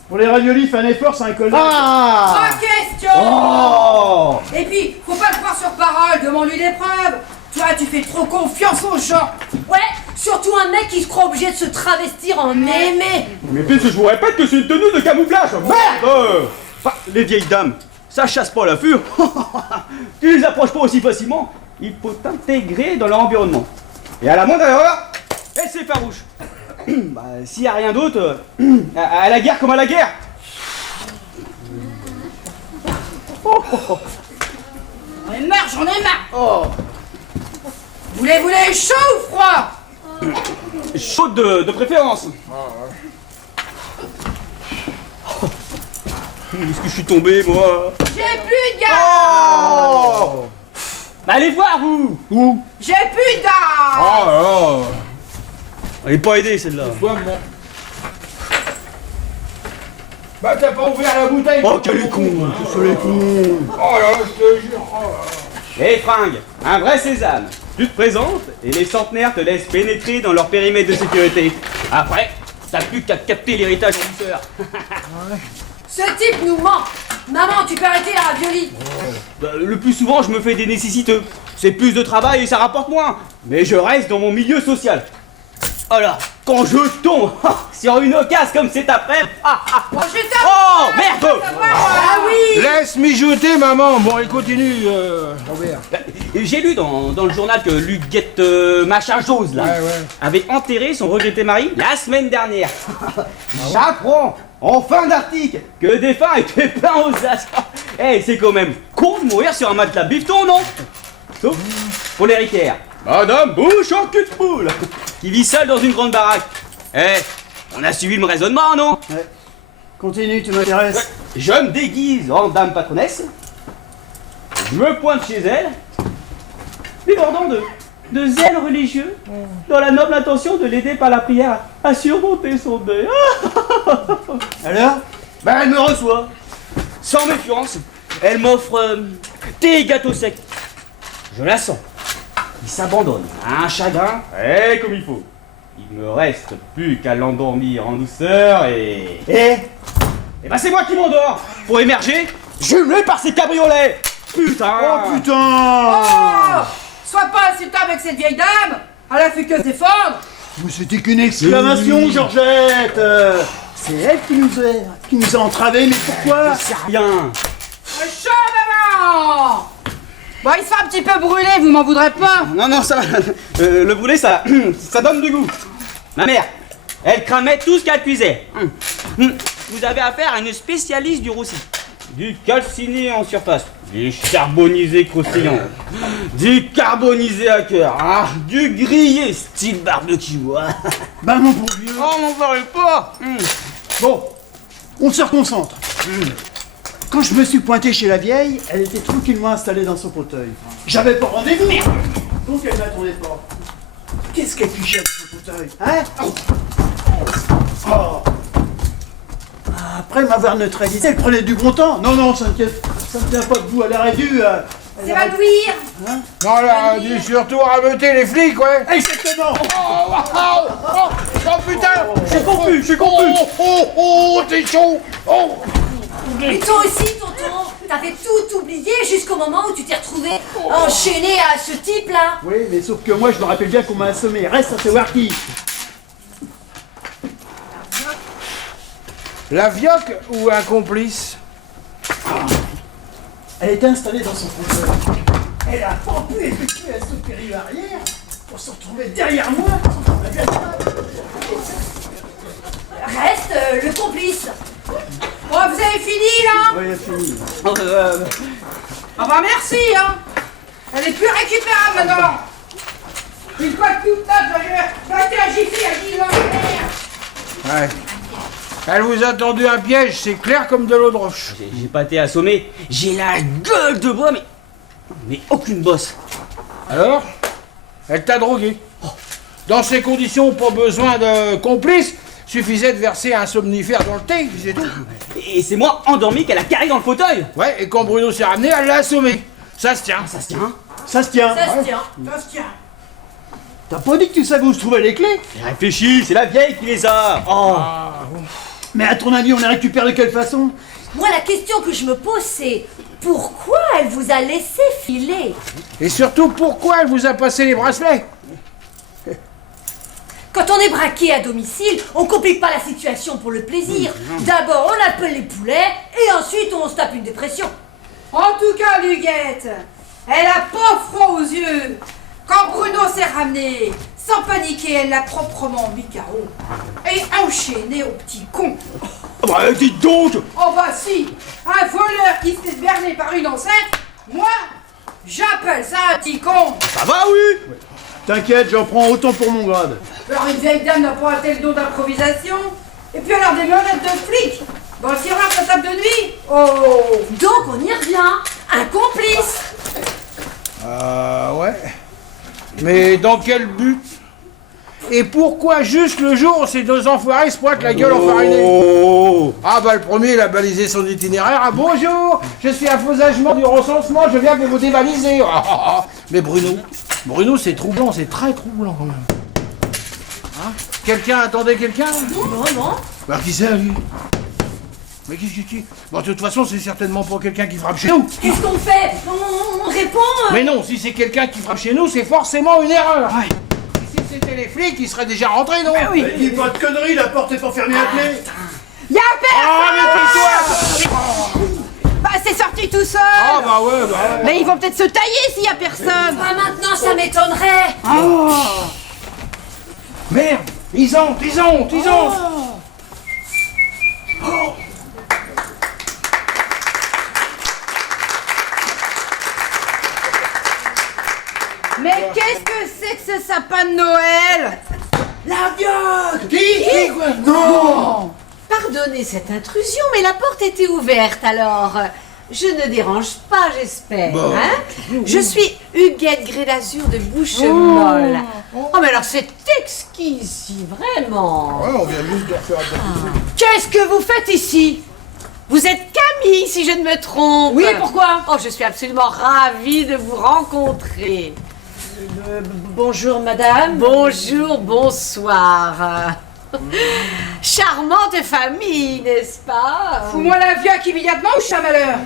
Pour les raviolis, fais un effort, c'est un collègue. Ah. Pas question. Oh. Et puis, faut pas le croire sur parole, demande-lui des preuves. Toi, tu fais trop confiance aux gens. Ouais, surtout un mec qui se croit obligé de se travestir en mémé. Mais puisque je vous répète que c'est une tenue de camouflage. Merde. Enfin, les vieilles dames, ça chasse pas l'affût. Tu les approches pas aussi facilement. Il faut t'intégrer dans leur environnement. Et à la moindre erreur, elle s'effarouche. Bah, s'il y a rien d'autre, à la guerre comme à la guerre. J'en ai marre, j'en ai marre. Oh. Vous voulez chaud ou froid? Chaude de préférence. Est-ce que je suis tombé, moi? J'ai plus de gaz. Oh. Bah, allez voir, vous. Où? J'ai plus de gaz. Oh là là. Elle est pas aidée, celle-là. Toi, moi. Bah, t'as pas ouvert la bouteille? Oh, quel con. Oh là là, je te jure. Oh là là. Hé Fringue, un vrai sésame. Tu te présentes et les centenaires te laissent pénétrer dans leur périmètre de sécurité. Après, t'as plus qu'à capter l'héritage en douceur. Ce type nous ment. Maman, tu peux arrêter la ravioli. Bah, le plus souvent, je me fais des nécessiteux. C'est plus de travail et ça rapporte moins. Mais je reste dans mon milieu social. Alors, quand je tombe sur une occasion comme cet après... Oh, je t'en- Oh, merde. Ah oui. Laisse mijoter, maman. Bon, elle continue, Robert. Bah, j'ai lu dans le journal que Luguette machin chose là Ouais. avait enterré son regretté mari la semaine dernière. J'apprends en fin d'article que le défunt était plein aux as. Eh, c'est quand même con de mourir sur un matelas bifton, non? Sauf pour l'héritière. Madame Bouche en cul de poule, qui vit seule dans une grande baraque. Eh, on a suivi le raisonnement, non? Ouais. Continue, tu m'intéresses. Je me déguise en dame patronesse. Je me pointe chez elle, débordant de zèle religieux, dans la noble intention de l'aider par la prière à surmonter son deuil. Alors? Ben, elle me reçoit. Sans méfiance, elle m'offre thé et gâteau sec. Je la sens. Il s'abandonne à un chagrin, comme il faut. Il me reste plus qu'à l'endormir en douceur et ben c'est moi qui m'endors. Pour émerger, jumelé par ces cabriolets. Putain. Oh putain! Oh, sois pas insultant avec cette vieille dame. Elle a fait que se défendre. Mais c'était qu'une exclamation, Georgette! C'est elle qui nous a entravés, mais pourquoi? C'est rien. Chaud, maman. Bon, il se fait un petit peu brûler, vous m'en voudrez pas. Non, ça va. Le brûlé, ça donne du goût. Ma mère, elle cramait tout ce qu'elle cuisait. Vous avez affaire à une spécialiste du roussi. Du calciné en surface, du charbonisé croustillant, du carbonisé à cœur, du grillé style barbecue. Bah mon pauvre vieux! Oh, m'en parlez pas. Bon, on se reconcentre. Quand je me suis pointé chez la vieille, elle était tranquillement installée dans son fauteuil. J'avais pas rendez-vous! Donc elle m'attendait pas. Qu'est-ce qu'elle pichait avec son fauteuil? Hein? Oh. Après m'avoir neutralisé, elle prenait du bon temps. Non, ça ne tient pas debout, elle aurait dû... C'est va douir. Non, elle a dû surtout rameuter les flics, ouais. Exactement! Oh putain. Je suis confus. Oh, t'es chaud. Oh. Et toi aussi, tonton, t'avais tout oublié jusqu'au moment où tu t'es retrouvé enchaîné à ce type-là. Oui, mais sauf que moi, je me rappelle bien qu'on m'a assommé. Reste à savoir qui. La vioque ou un complice? Elle était installée dans son fauteuil. Elle a pas pu effectuer un saut périlleux arrière pour se retrouver derrière moi. Reste le complice. Bon, vous avez fini, là? Oui, elle a fini. Ah bah merci, hein. Elle est plus récupérable, maintenant. Une fois que tout tape, je vais acheter un jiffy à 10 ans. Ouais. Elle vous a tendu un piège, c'est clair comme de l'eau de roche. J'ai pas été assommé, j'ai la gueule de bois, mais aucune bosse. Alors? Elle t'a drogué. Dans ces conditions, pas besoin de complice. Suffisait de verser un somnifère dans le thé, c'est tout. Et c'est moi endormi qu'elle a carré dans le fauteuil. Ouais, et quand Bruno s'est ramené, elle l'a assommé. Ça se tient. Ça se tient. Ça se tient. Ça se tient. Ça se tient. T'as pas dit que tu savais où se trouvaient les clés? Réfléchis, c'est la vieille qui les a. Oh. Mais à ton avis, on les récupère de quelle façon? Moi, la question que je me pose, c'est pourquoi elle vous a laissé filer? Et surtout, pourquoi elle vous a passé les bracelets? Quand on est braqué à domicile, on complique pas la situation pour le plaisir. D'abord, on appelle les poulets et ensuite on se tape une dépression. En tout cas, Luguette, elle a pas froid aux yeux. Quand Bruno s'est ramené, sans paniquer, elle l'a proprement mis carreau et enchaîné au petit con. Bah dites donc. Oh bah si, un voleur qui se fait berner par une enceinte, moi, j'appelle ça un petit con. Ça va, oui. T'inquiète, j'en prends autant pour mon grade. Alors une vieille dame n'a pas un tel don d'improvisation. Et puis alors des menottes de flics dans le tiroir de table de nuit. Oh. Donc on y revient. Un complice. Ouais. Mais dans quel but? Et pourquoi juste le jour où ces deux enfoirés se pointent la gueule enfarinée? Oh. Ah bah le premier, il a balisé son itinéraire. Ah bonjour, je suis un faux agent du recensement, je viens pour vous dévaliser. Mais Bruno, c'est troublant, c'est très troublant quand même. Hein? Quelqu'un attendait quelqu'un? Non. Bah qui c'est lui? Mais qu'est-ce que tu... Bon, de toute façon, c'est certainement pas quelqu'un qui frappe chez nous. Qu'est-ce qu'on fait? On répond. Mais non, si c'est quelqu'un qui frappe chez nous, c'est forcément une erreur. Si c'était les flics, ils seraient déjà rentrés, non? Mais dis pas de conneries, la porte est pas fermée à clé. Y'a Ah, personne. mais tais-toi! Bah c'est sorti tout seul. Ah bah ouais, bah ouais. Mais ils vont peut-être se tailler s'il y a personne. Ah, maintenant, ça m'étonnerait. Merde, ils ont. Mais qu'est-ce que c'est que ce sapin de Noël? La vieille. Qui quoi? Non! Pardonnez cette intrusion, mais la porte était ouverte, alors je ne dérange pas, j'espère. Bon. Hein? Je suis Huguette Gré d'Azur de Bouche-Molle. Oh, mais alors c'est exquis ici, vraiment. Ouais, on vient juste de refaire un Qu'est-ce que vous faites ici? Vous êtes Camille, si je ne me trompe. Oui, pourquoi? Oh, je suis absolument ravie de vous rencontrer. Bonjour, madame. Bonjour, bonsoir. Charmante famille, n'est-ce pas? Fous-moi la vieille immédiatement ou chamalheur?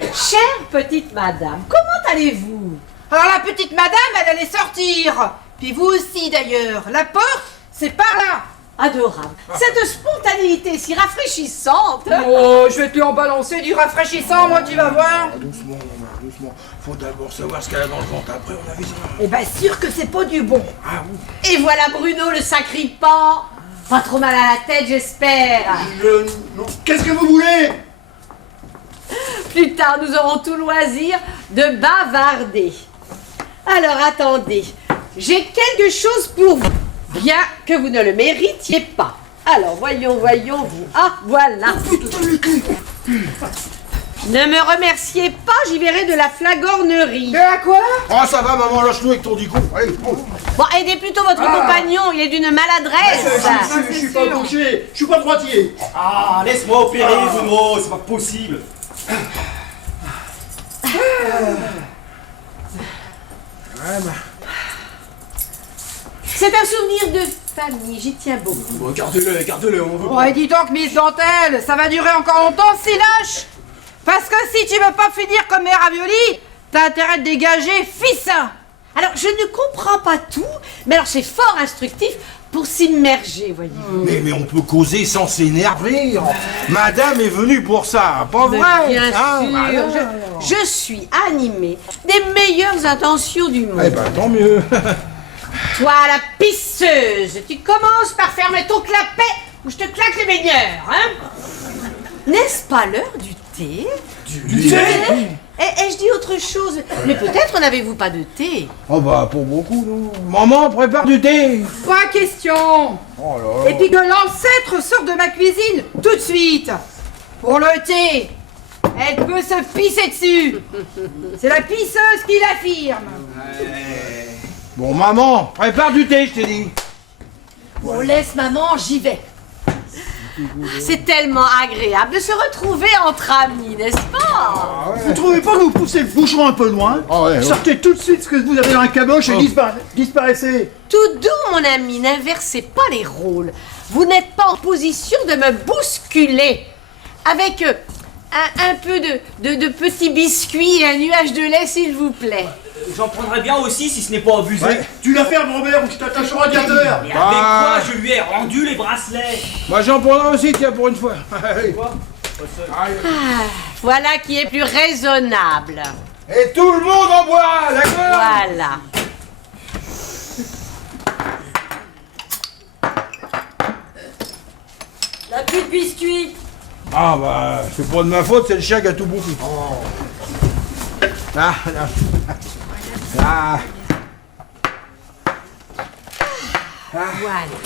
Chère petite madame, comment allez-vous? Alors la petite madame, elle allait sortir. Puis vous aussi d'ailleurs. La porte, c'est par là. Adorable. Cette spontanéité si rafraîchissante. Oh, je vais te lui en balancer du rafraîchissant, moi, tu vas voir. Doucement, maman, doucement. Faut d'abord savoir ce qu'elle a dans le ventre, après on avise. Eh ben, sûr que c'est pas du bon. Ah oui. Et voilà Bruno le sacripant. Pas trop mal à la tête, j'espère. Non. Qu'est-ce que vous voulez? Plus tard, nous aurons tout loisir de bavarder. Alors, attendez. J'ai quelque chose pour vous. Bien que vous ne le méritiez pas. Alors, voyons, vous. Ah, voilà. Ne me remerciez pas, j'y verrai de la flagornerie. À quoi? Oh ça va maman, lâche-nous avec ton dico. Allez, bon. Bon, aidez plutôt votre compagnon, il est d'une maladresse. Je suis pas gaucher, je suis pas droitier. Ah, laisse-moi opérer, Bruno, c'est pas possible. C'est un souvenir de famille, j'y tiens beaucoup. Bon, gardez-le, on veut. Oh, et dis donc, Miss Dentelle, ça va durer encore longtemps, si lâche. Parce que si tu veux pas finir comme mes raviolis, t'as intérêt de dégager, fils. Alors, je ne comprends pas tout, mais alors c'est fort instructif pour s'immerger, voyez. Mais on peut causer sans s'énerver. Madame est venue pour ça, pas vrai? Bien hein? sûr, Voilà. je suis animée des meilleures intentions du monde. Eh ben tant mieux. Toi, la pisseuse, tu commences par fermer ton clapet ou je te claque les baigneurs, hein? N'est-ce pas l'heure du thé? Du thé? Et je dis autre chose. Mais peut-être n'avez-vous pas de thé? Oh bah, pour beaucoup, non. Maman, prépare du thé. Pas question. Oh là là. Et puis que l'ancêtre sorte de ma cuisine tout de suite. Pour le thé, elle peut se pisser dessus. C'est la pisseuse qui l'affirme. Bon, maman, prépare du thé, je t'ai dit. Bon, laisse maman, j'y vais. C'est tellement agréable de se retrouver entre amis, n'est-ce pas? Vous trouvez pas que vous poussez le bouchon un peu loin? Ah ouais, ouais. Sortez tout de suite ce que vous avez dans la caboche et disparaissez. Tout doux, mon ami, n'inversez pas les rôles. Vous n'êtes pas en position de me bousculer. Avec un peu de petits biscuits et un nuage de lait, s'il vous plaît. J'en prendrais bien aussi si ce n'est pas abusé. Ouais. Tu la fermes, Robert, ou je t'attache au radiateur. Et avec quoi je lui ai rendu les bracelets? Moi, j'en prendrai aussi, tiens, pour une fois. Allez. Voilà qui est plus raisonnable. Et tout le monde en boit, d'accord? Voilà. La plus de biscuits. Ah bah, c'est pas de ma faute, c'est le chien qui a tout bouffé. Ah, là. Ah. Voilà.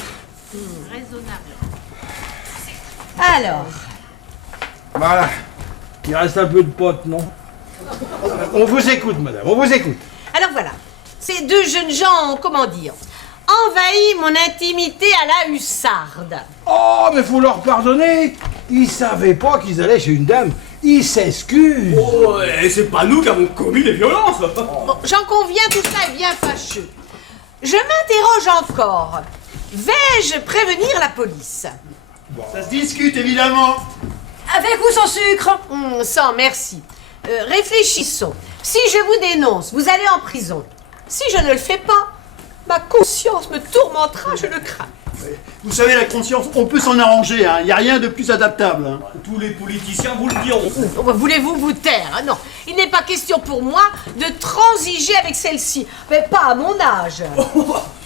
Raisonnable. Alors, Voilà. Il reste un peu de potes, non? On vous écoute, madame, on vous écoute. alors voilà. Ces deux jeunes gens ont, comment dire, envahi mon intimité à la hussarde. Oh, mais faut leur pardonner. Ils savaient pas qu'ils allaient chez une dame. Ils s'excusent. Oh, et c'est pas nous qui avons commis les violences. Bon, j'en conviens, tout ça est bien fâcheux. Je m'interroge encore. Vais-je prévenir la police? Ça se discute, évidemment. Avec ou sans sucre? Sans merci. Réfléchissons. Si je vous dénonce, vous allez en prison. Si je ne le fais pas, ma conscience me tourmentera, je le crains. Vous savez, la conscience, on peut s'en arranger, hein. Il n'y a rien de plus adaptable. Hein. Tous les politiciens vous le diront. Voulez-vous vous taire? Ah non, il n'est pas question pour moi de transiger avec celle-ci. Mais pas à mon âge.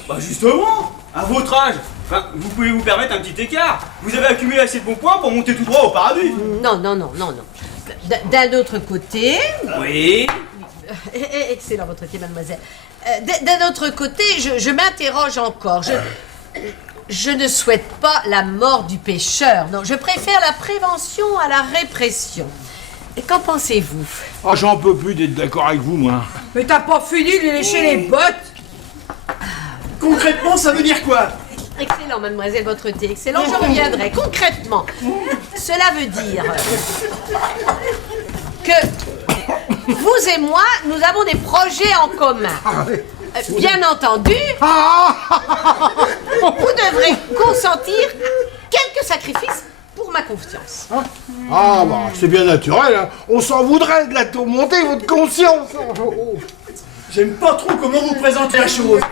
Bah justement, à votre âge, enfin, vous pouvez vous permettre un petit écart. Vous avez accumulé assez de bons points pour monter tout droit au paradis. Non. D'un autre côté... Oui. Excellent votre thé, mademoiselle. D'un autre côté, je m'interroge encore. Je ne souhaite pas la mort du pécheur. Non, je préfère la prévention à la répression. Et qu'en pensez-vous? Oh, j'en peux plus d'être d'accord avec vous, moi. Mais t'as pas fini de lui lécher les bottes? Concrètement, ça veut dire quoi? Excellent, mademoiselle, votre thé. Excellent, je reviendrai. Concrètement, cela veut dire que vous et moi, nous avons des projets en commun. Bien entendu, vous devrez consentir quelques sacrifices pour ma confiance. Ah, bah, c'est bien naturel, hein. On s'en voudrait de la tourmenter, votre conscience. J'aime pas trop comment vous présentez la chose.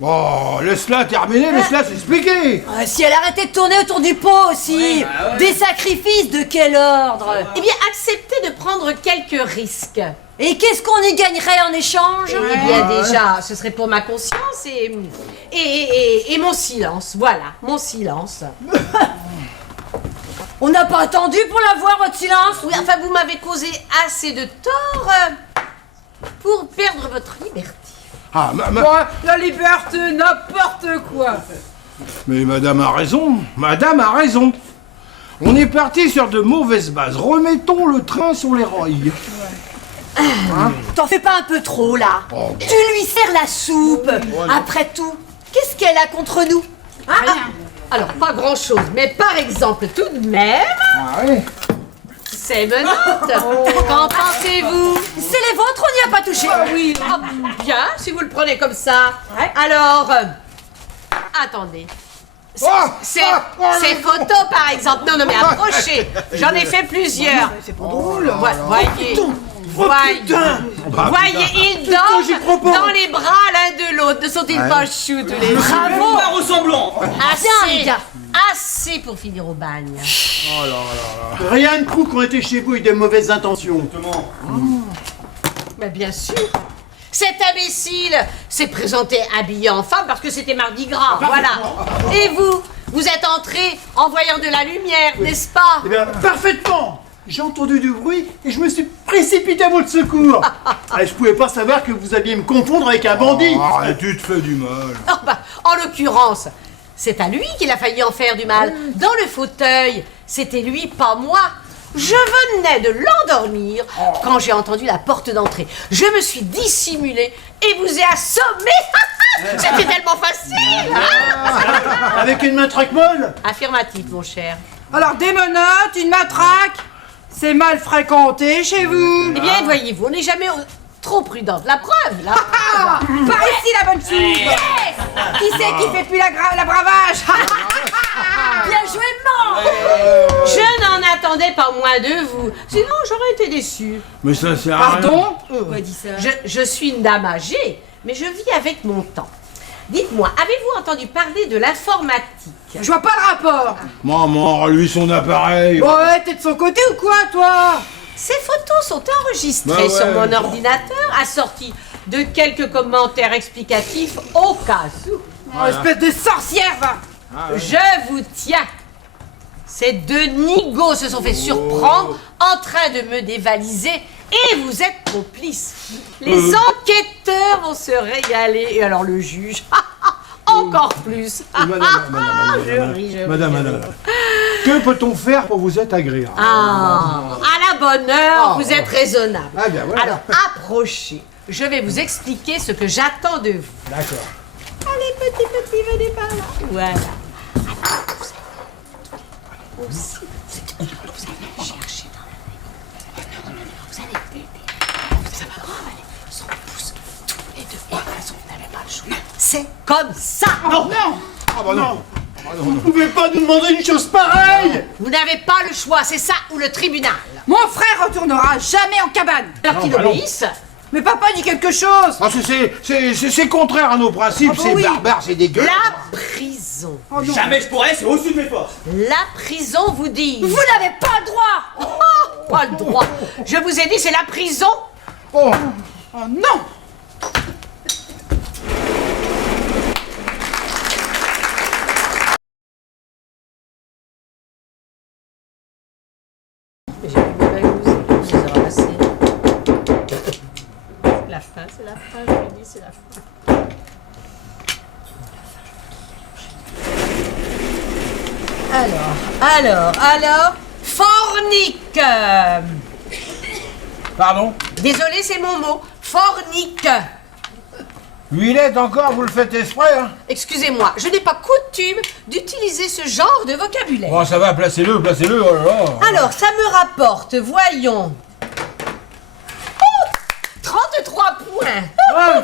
Bon, laisse-la terminer, laisse-la s'expliquer. Si elle arrêtait de tourner autour du pot aussi. Des sacrifices de quel ordre? Eh bien, acceptez de prendre quelques risques. Et qu'est-ce qu'on y gagnerait en échange? Eh bien, déjà, ce serait pour ma conscience et mon silence. Voilà, mon silence. On n'a pas attendu pour l'avoir, votre silence? Oui, enfin, vous m'avez causé assez de tort pour perdre votre liberté. Ah, Quoi? La liberté, n'importe quoi. Mais madame a raison, madame a raison. On est parti sur de mauvaises bases. Remettons le train sur les rails. T'en fais pas un peu trop, là? Tu lui sers la soupe. Après tout, qu'est-ce qu'elle a contre nous? Rien. Alors, pas grand-chose, mais par exemple, tout de même, Ah oui. c'est menottes. Qu'en pensez-vous? C'est les vôtres, on n'y a pas touché. Oui, bien, si vous le prenez comme ça. Alors, attendez. Ces photos, par exemple. Non, mais approchez. J'en ai fait plusieurs. C'est pas drôle. Voyez. Voyez, ils dorment dans les bras l'un de l'autre. Ne sont-ils pas choux tous les deux? Bravo. Pas ressemblant. Bien, les gars. Assez pour finir au bagne. Rien ne prouve qu'on était chez vous avec de mauvaises intentions. Mais bien sûr. Cet imbécile s'est présenté habillé en femme parce que c'était Mardi Gras, voilà. Et vous êtes entré en voyant de la lumière, n'est-ce pas? Eh bien, parfaitement. j'ai entendu du bruit et je me suis précipité à votre secours. Je pouvais pas savoir que vous alliez me confondre avec un bandit. Arrête, tu te fais du mal. Oh, bah, en l'occurrence, c'est à lui qu'il a failli en faire du mal. Dans le fauteuil, c'était lui, pas moi. Je venais de l'endormir quand j'ai entendu la porte d'entrée. Je me suis dissimulée et vous ai assommé. C'était tellement facile. Avec une matraque molle. Affirmatif, mon cher. Alors, des menottes, une matraque, c'est mal fréquenté chez vous. Eh bien, voyez-vous, on n'est jamais trop prudente. La preuve, là. Ah, par ici, la bonne fille. Qui c'est qui fait plus la bravage? Bien joué, maman. Je n'en attendais pas moins de vous. Sinon, j'aurais été déçue. Mais ça sert à rien. Pardon? Je suis une dame âgée, mais je vis avec mon temps. Dites-moi, avez-vous entendu parler de l'informatique? Je vois pas le rapport. Maman, lui son appareil. Ouais, t'es de son côté ou quoi, toi? Ces photos sont enregistrées Bah ouais. sur mon ordinateur, assorties de quelques commentaires explicatifs au cas où. Oh, espèce de sorcière, va. Je vous tiens. Ces deux nigauds se sont fait surprendre en train de me dévaliser et vous êtes complices. Les enquêteurs vont se régaler et alors le juge, encore plus. Madame. Que peut-on faire pour vous être agréable? Ah, à la bonne heure, vous êtes raisonnable. Ah, bien, voilà. Alors approchez. Je vais vous expliquer ce que j'attends de vous. D'accord. Allez, petit, venez par là. Voilà. Aussi. Vous allez chercher dans la main. Vous allez aider. Vous allez ravaler son pouce. Tous les deux. De toute façon, vous n'avez pas le choix. C'est comme ça. Non. Ah bah non. Vous pouvez pas nous demander une chose pareille. Vous n'avez pas le choix. C'est ça ou le tribunal. Mon frère retournera jamais en cabane. Alors qu'il bah non. obéisse. Mais papa dit quelque chose. Ah, c'est contraire à nos principes, Ah bah c'est oui. barbare, c'est dégueulasse. La prison. Jamais je pourrais, c'est au-dessus de mes forces. La prison vous dit. Vous n'avez pas le droit. Pas le droit. Je vous ai dit, c'est la prison. Oh. Oh non. La fin, c'est la fin, je vous dis, c'est la fin. Alors, fornique. Pardon? Désolé, c'est mon mot. Fornique. Huilette encore, vous le faites exprès, hein? Excusez-moi, je n'ai pas coutume d'utiliser ce genre de vocabulaire. Bon, ça va, placez-le, oh là là. Alors, ça me rapporte, voyons. 33 points. Hein?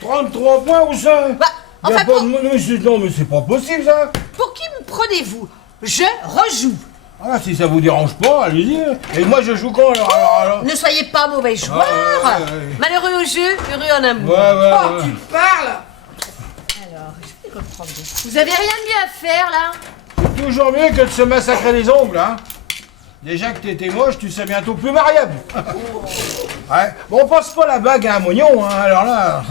33 points, où ça? Bah, Y a enfin, pas pour, de- non, mais c'est pas possible, ça. pour qui me prenez-vous? Je rejoue. Ah, si ça vous dérange pas, allez-y. Et moi, je joue quand, alors? Ne soyez pas mauvais joueur. Ah, ouais. Malheureux au jeu, heureux en amour. Oh, tu parles. Alors, je vais reprendre. Vous avez rien de mieux à faire, là? C'est toujours mieux que de se massacrer les ongles, hein. Déjà que t'étais moche, tu serais bientôt plus mariable. Ouais. Bon, on passe pas la bague à un moignon, hein, alors là.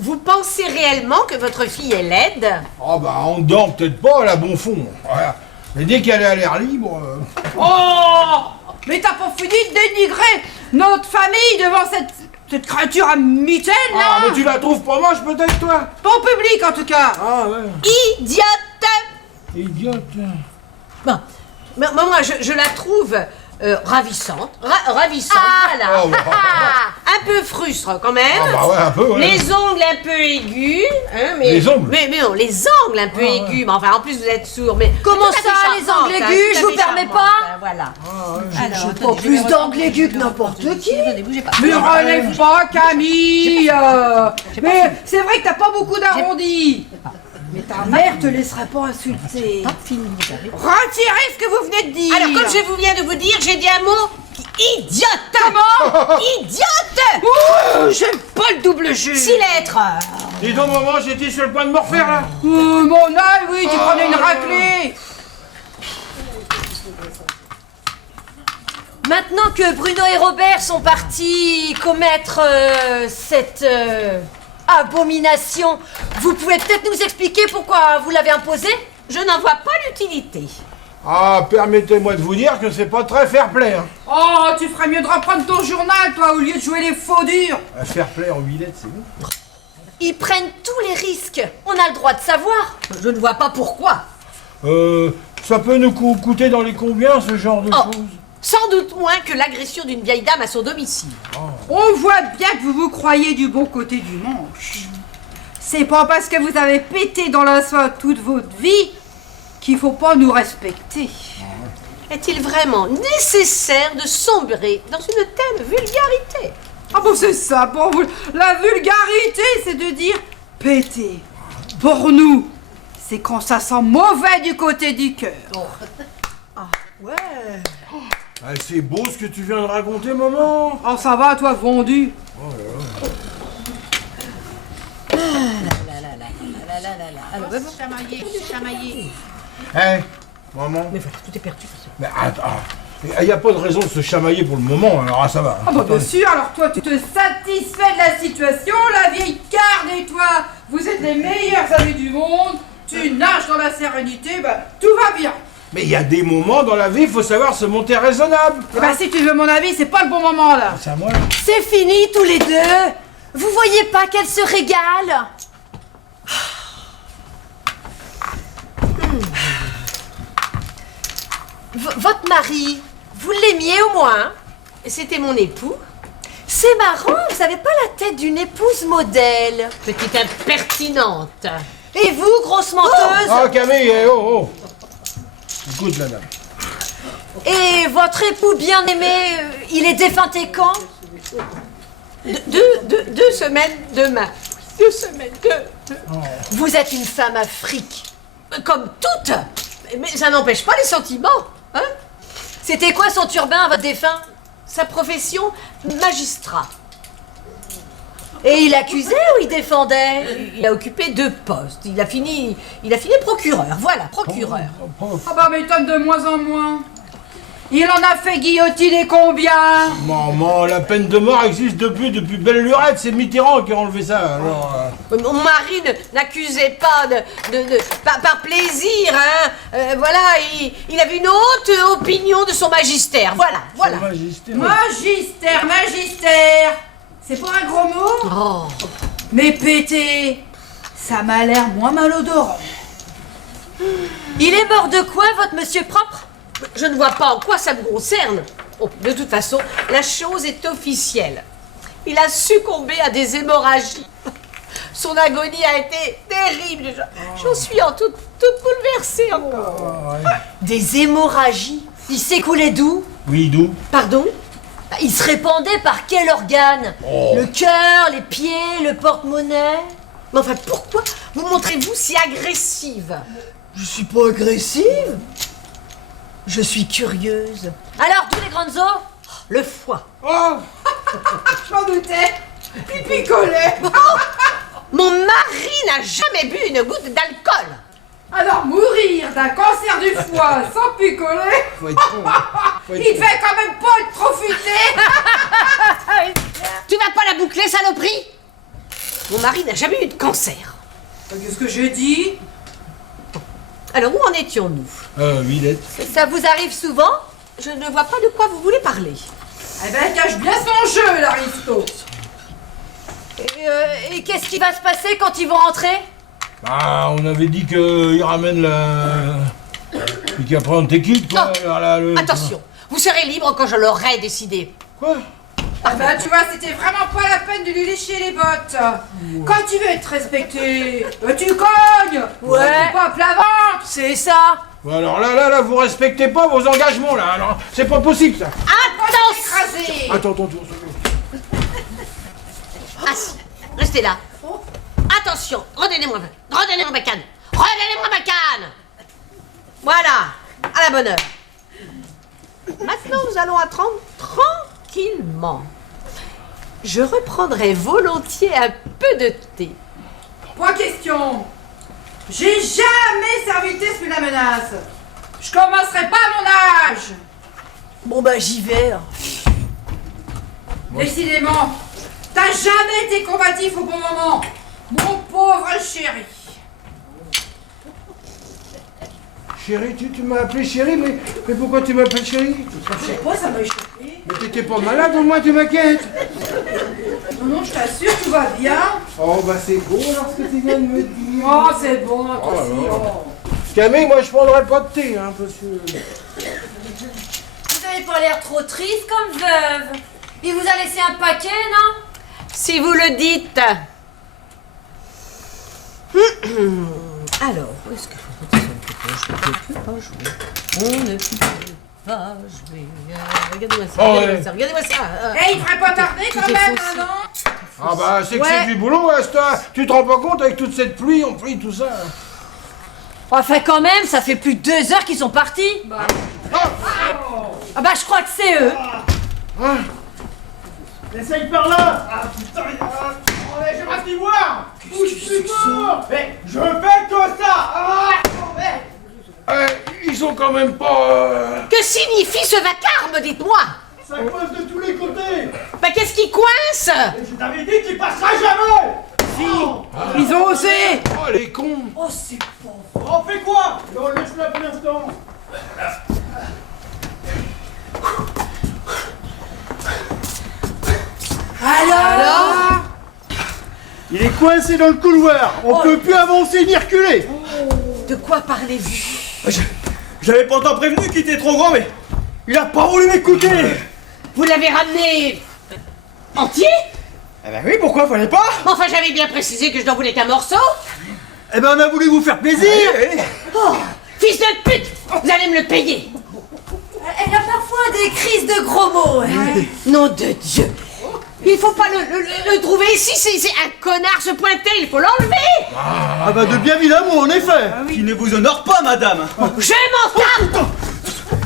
Vous pensez réellement que votre fille est laide? Oh bah, on dort peut-être pas, elle a bon fond. Voilà. Mais dès qu'elle est à l'air libre... Oh. Mais t'as pas fini de dénigrer notre famille devant cette créature à mitaine, Ah, là. mais tu la trouves pas moche, peut-être, toi? Ton public, en tout cas. Ah, ouais. Idiote! Idiote. Bon, mais moi, je la trouve ravissante. Ravissante, voilà. Oh, bah. Un peu frustre, quand même. Ah, bah ouais, un peu, ouais. Les ongles un peu aigus. Hein, mais, Les ongles mais non, les ongles un peu aigus. Mais enfin, en plus, vous êtes sourd. Mais Comment tout à fait ça, les charmante, ongles hein, aigus? tout à Je vous fait permets charmante, pas. hein, Voilà. J'ai attendez, pas je plus vais d'angles reprendre- aigus que n'importe qui. Attendez, bougez pas. Mais relève pas, Camille. Mais c'est vrai que t'as pas beaucoup d'arrondis. Mais ta mère te laissera pas insulter. Pas fini, vous avez- Retirez ce que vous venez de dire. Alors, comme je vous viens de vous dire, j'ai dit un mot idiote. Comment? Idiote. J'aime pas le double jeu. 6 lettres. Dis donc, maman, j'étais sur le point de me refaire, là. Mon œil, oui, tu prenais une raclée. Maintenant que Bruno et Robert sont partis commettre cette abomination, vous pouvez peut-être nous expliquer pourquoi vous l'avez imposée? Je n'en vois pas l'utilité. Ah, permettez-moi de vous dire que c'est pas très fair-play. Hein. Oh, tu ferais mieux de reprendre ton journal, toi, au lieu de jouer les faux durs. Un fair-play en Villette, c'est bon. Ils prennent tous les risques. On a le droit de savoir. Je ne vois pas pourquoi. Ça peut nous coûter dans les combien, ce genre de Oh. choses? Sans doute moins que l'agression d'une vieille dame à son domicile. On voit bien que vous vous croyez du bon côté du manche. C'est pas parce que vous avez pété dans l'asphalte toute votre vie qu'il faut pas nous respecter. Est-il vraiment nécessaire de sombrer dans une telle vulgarité? Ah bon, c'est ça pour vous. La vulgarité, c'est de dire péter. Pour nous, c'est quand ça sent mauvais du côté du cœur. Ah, c'est beau ce que tu viens de raconter, maman. Oh, ça va, toi, vendu. Hein, maman? Mais voilà, tout est perdu. Mais attends, il n'y a pas de raison de se chamailler pour le moment, alors ça va. Ah bah bien sûr, alors toi, tu te satisfais de la situation, la vieille carne et toi, vous êtes les meilleurs amis du monde, tu nages dans la sérénité, bah tout va bien. Mais il y a des moments dans la vie, il faut savoir se monter raisonnable. Et bah si tu veux mon avis, c'est pas le bon moment là. C'est à moi, là. C'est fini tous les deux. Vous voyez pas qu'elle se régale? Votre mari, vous l'aimiez au moins, hein? C'était mon époux. C'est marrant, vous avez pas la tête d'une épouse modèle. Petite impertinente. Et vous, grosse menteuse? Ah, Camille, oh. Écoute, la dame. Et votre époux bien-aimé, il est défunté quand? Deux semaines demain. 2 semaines, deux. Vous êtes une femme à fric. Comme toutes. Mais ça n'empêche pas les sentiments. Hein? C'était quoi son turbin, votre défunt? Sa profession, magistrat. Et il accusait ou il défendait? Il a occupé 2 postes. Il a fini procureur. Voilà, procureur. Ah bah m'étonne de moins en moins. Il en a fait guillotiner combien? Maman, la peine de mort existe depuis belle lurette, c'est Mitterrand qui a enlevé ça, alors... Mon mari n'accusait pas par plaisir, hein. Voilà, il avait une haute opinion de son magistère. Voilà. Magistère. Magistère. C'est pas un gros mot? Oh. Mais péter, ça m'a l'air moins malodorant. Il est mort de quoi, votre monsieur propre? Je ne vois pas en quoi ça me concerne. Oh, de toute façon, la chose est officielle. Il a succombé à des hémorragies. Son agonie a été terrible. J'en suis toute bouleversée encore. Des hémorragies? Il s'écoulait d'où? Oui, d'où? Pardon? Il se répandait par quel organe? Le cœur, les pieds, le porte-monnaie? Mais enfin, pourquoi vous montrez-vous si agressive? Je suis pas agressive. Je suis curieuse. Alors, tous les grandes eaux? Le foie. Oh. J'en doutais. Il picolait. Mon mari n'a jamais bu une goutte d'alcool. Alors mourir d'un cancer du foie sans picoler, Faut être con, hein. Faut être il con. devait quand même pas être trop futé. Tu vas pas la boucler, saloperie? Mon mari n'a jamais eu de cancer. Qu'est-ce que j'ai dit? Alors, où en étions-nous? Villette. Ça vous arrive souvent? Je ne vois pas de quoi vous voulez parler. Eh ben, elle cache bien son jeu, l'aristo. Et qu'est-ce qui va se passer quand ils vont rentrer? Bah, on avait dit qu'il ramène la... Et qu'après on t'équipe, quoi. Non. alors là, Attention, vous serez libre quand je l'aurai décidé. Quoi? Ah ben, tu vois, c'était vraiment pas la peine de lui lécher les bottes. Quand tu veux être respecté, tu cognes. Ouais. Tu pas la vente. C'est ça. Bon, alors là, vous respectez pas vos engagements, là. Alors, c'est pas possible, ça. Attention! Écrasé. Attends. Assis, restez là. Attention, redonnez-moi ma canne. Redonnez-moi ma canne. Voilà, à la bonne heure. Maintenant, nous allons attendre tranquillement. Je reprendrai volontiers un peu de thé. Pas question. J'ai jamais servi de thé sous la menace. Je commencerai pas à mon âge. Bon bah j'y vais. Décidément, t'as jamais été combatif au bon moment. Mon pauvre chéri. Chérie, tu m'as appelé chérie, mais pourquoi tu m'appelles chérie? Je sais pas, ça m'a échappé. Mais t'étais pas malade, au moins tu m'inquiètes. Non, je t'assure, tout va bien. Oh, bah c'est beau alors ce que tu viens de me dire. Oh, c'est bon, toi aussi. Oh. Camille, moi je prendrais pas de thé, hein, parce que... Vous avez pas l'air trop triste comme veuve. Il vous a laissé un paquet, non? Si vous le dites. Alors, où est-ce que je ne peux pas jouer? On ne peut pas jouer. Regardez-moi ça, Oh, regardez-moi ouais. ça, regardez-moi ça. Eh, il ferait pas tarder quand est même, faussé. hein, non? Ah bah c'est que Ouais. c'est du boulot, hein, tu te rends pas compte avec toute cette pluie, on plie tout ça. Enfin, quand même, ça fait plus de 2 heures qu'ils sont partis. Ah bah, je crois que c'est eux. Essaye par là. J'ai pas d'y voir. Mais je fais que ça. Ils sont quand même pas... Que signifie ce vacarme, dites-moi? Ça coince de tous les côtés. Bah qu'est-ce qui coince? Je t'avais dit qu'il passera jamais. Ils ont osé. Oh les cons. Oh, c'est bon. On fait quoi? Non, laisse-la pour l'instant. Alors Il est coincé dans le couloir. On peut plus avancer ni reculer. De quoi parlez-vous? J'avais pourtant prévenu qu'il était trop grand, mais il a pas voulu m'écouter. Vous l'avez ramené entier? Eh ben oui, pourquoi fallait pas? Enfin, j'avais bien précisé que je n'en voulais qu'un morceau. Eh ben, on a voulu vous faire plaisir. Oh, fils de pute, vous allez me le payer. Elle a parfois des crises de gros mots. Hein. Nom de Dieu. Il faut pas le trouver ici, c'est un connard se pointer, il faut l'enlever. Ah bah de bien vilain mot, en effet. Qui ne vous honore pas, madame. Je m'en tape.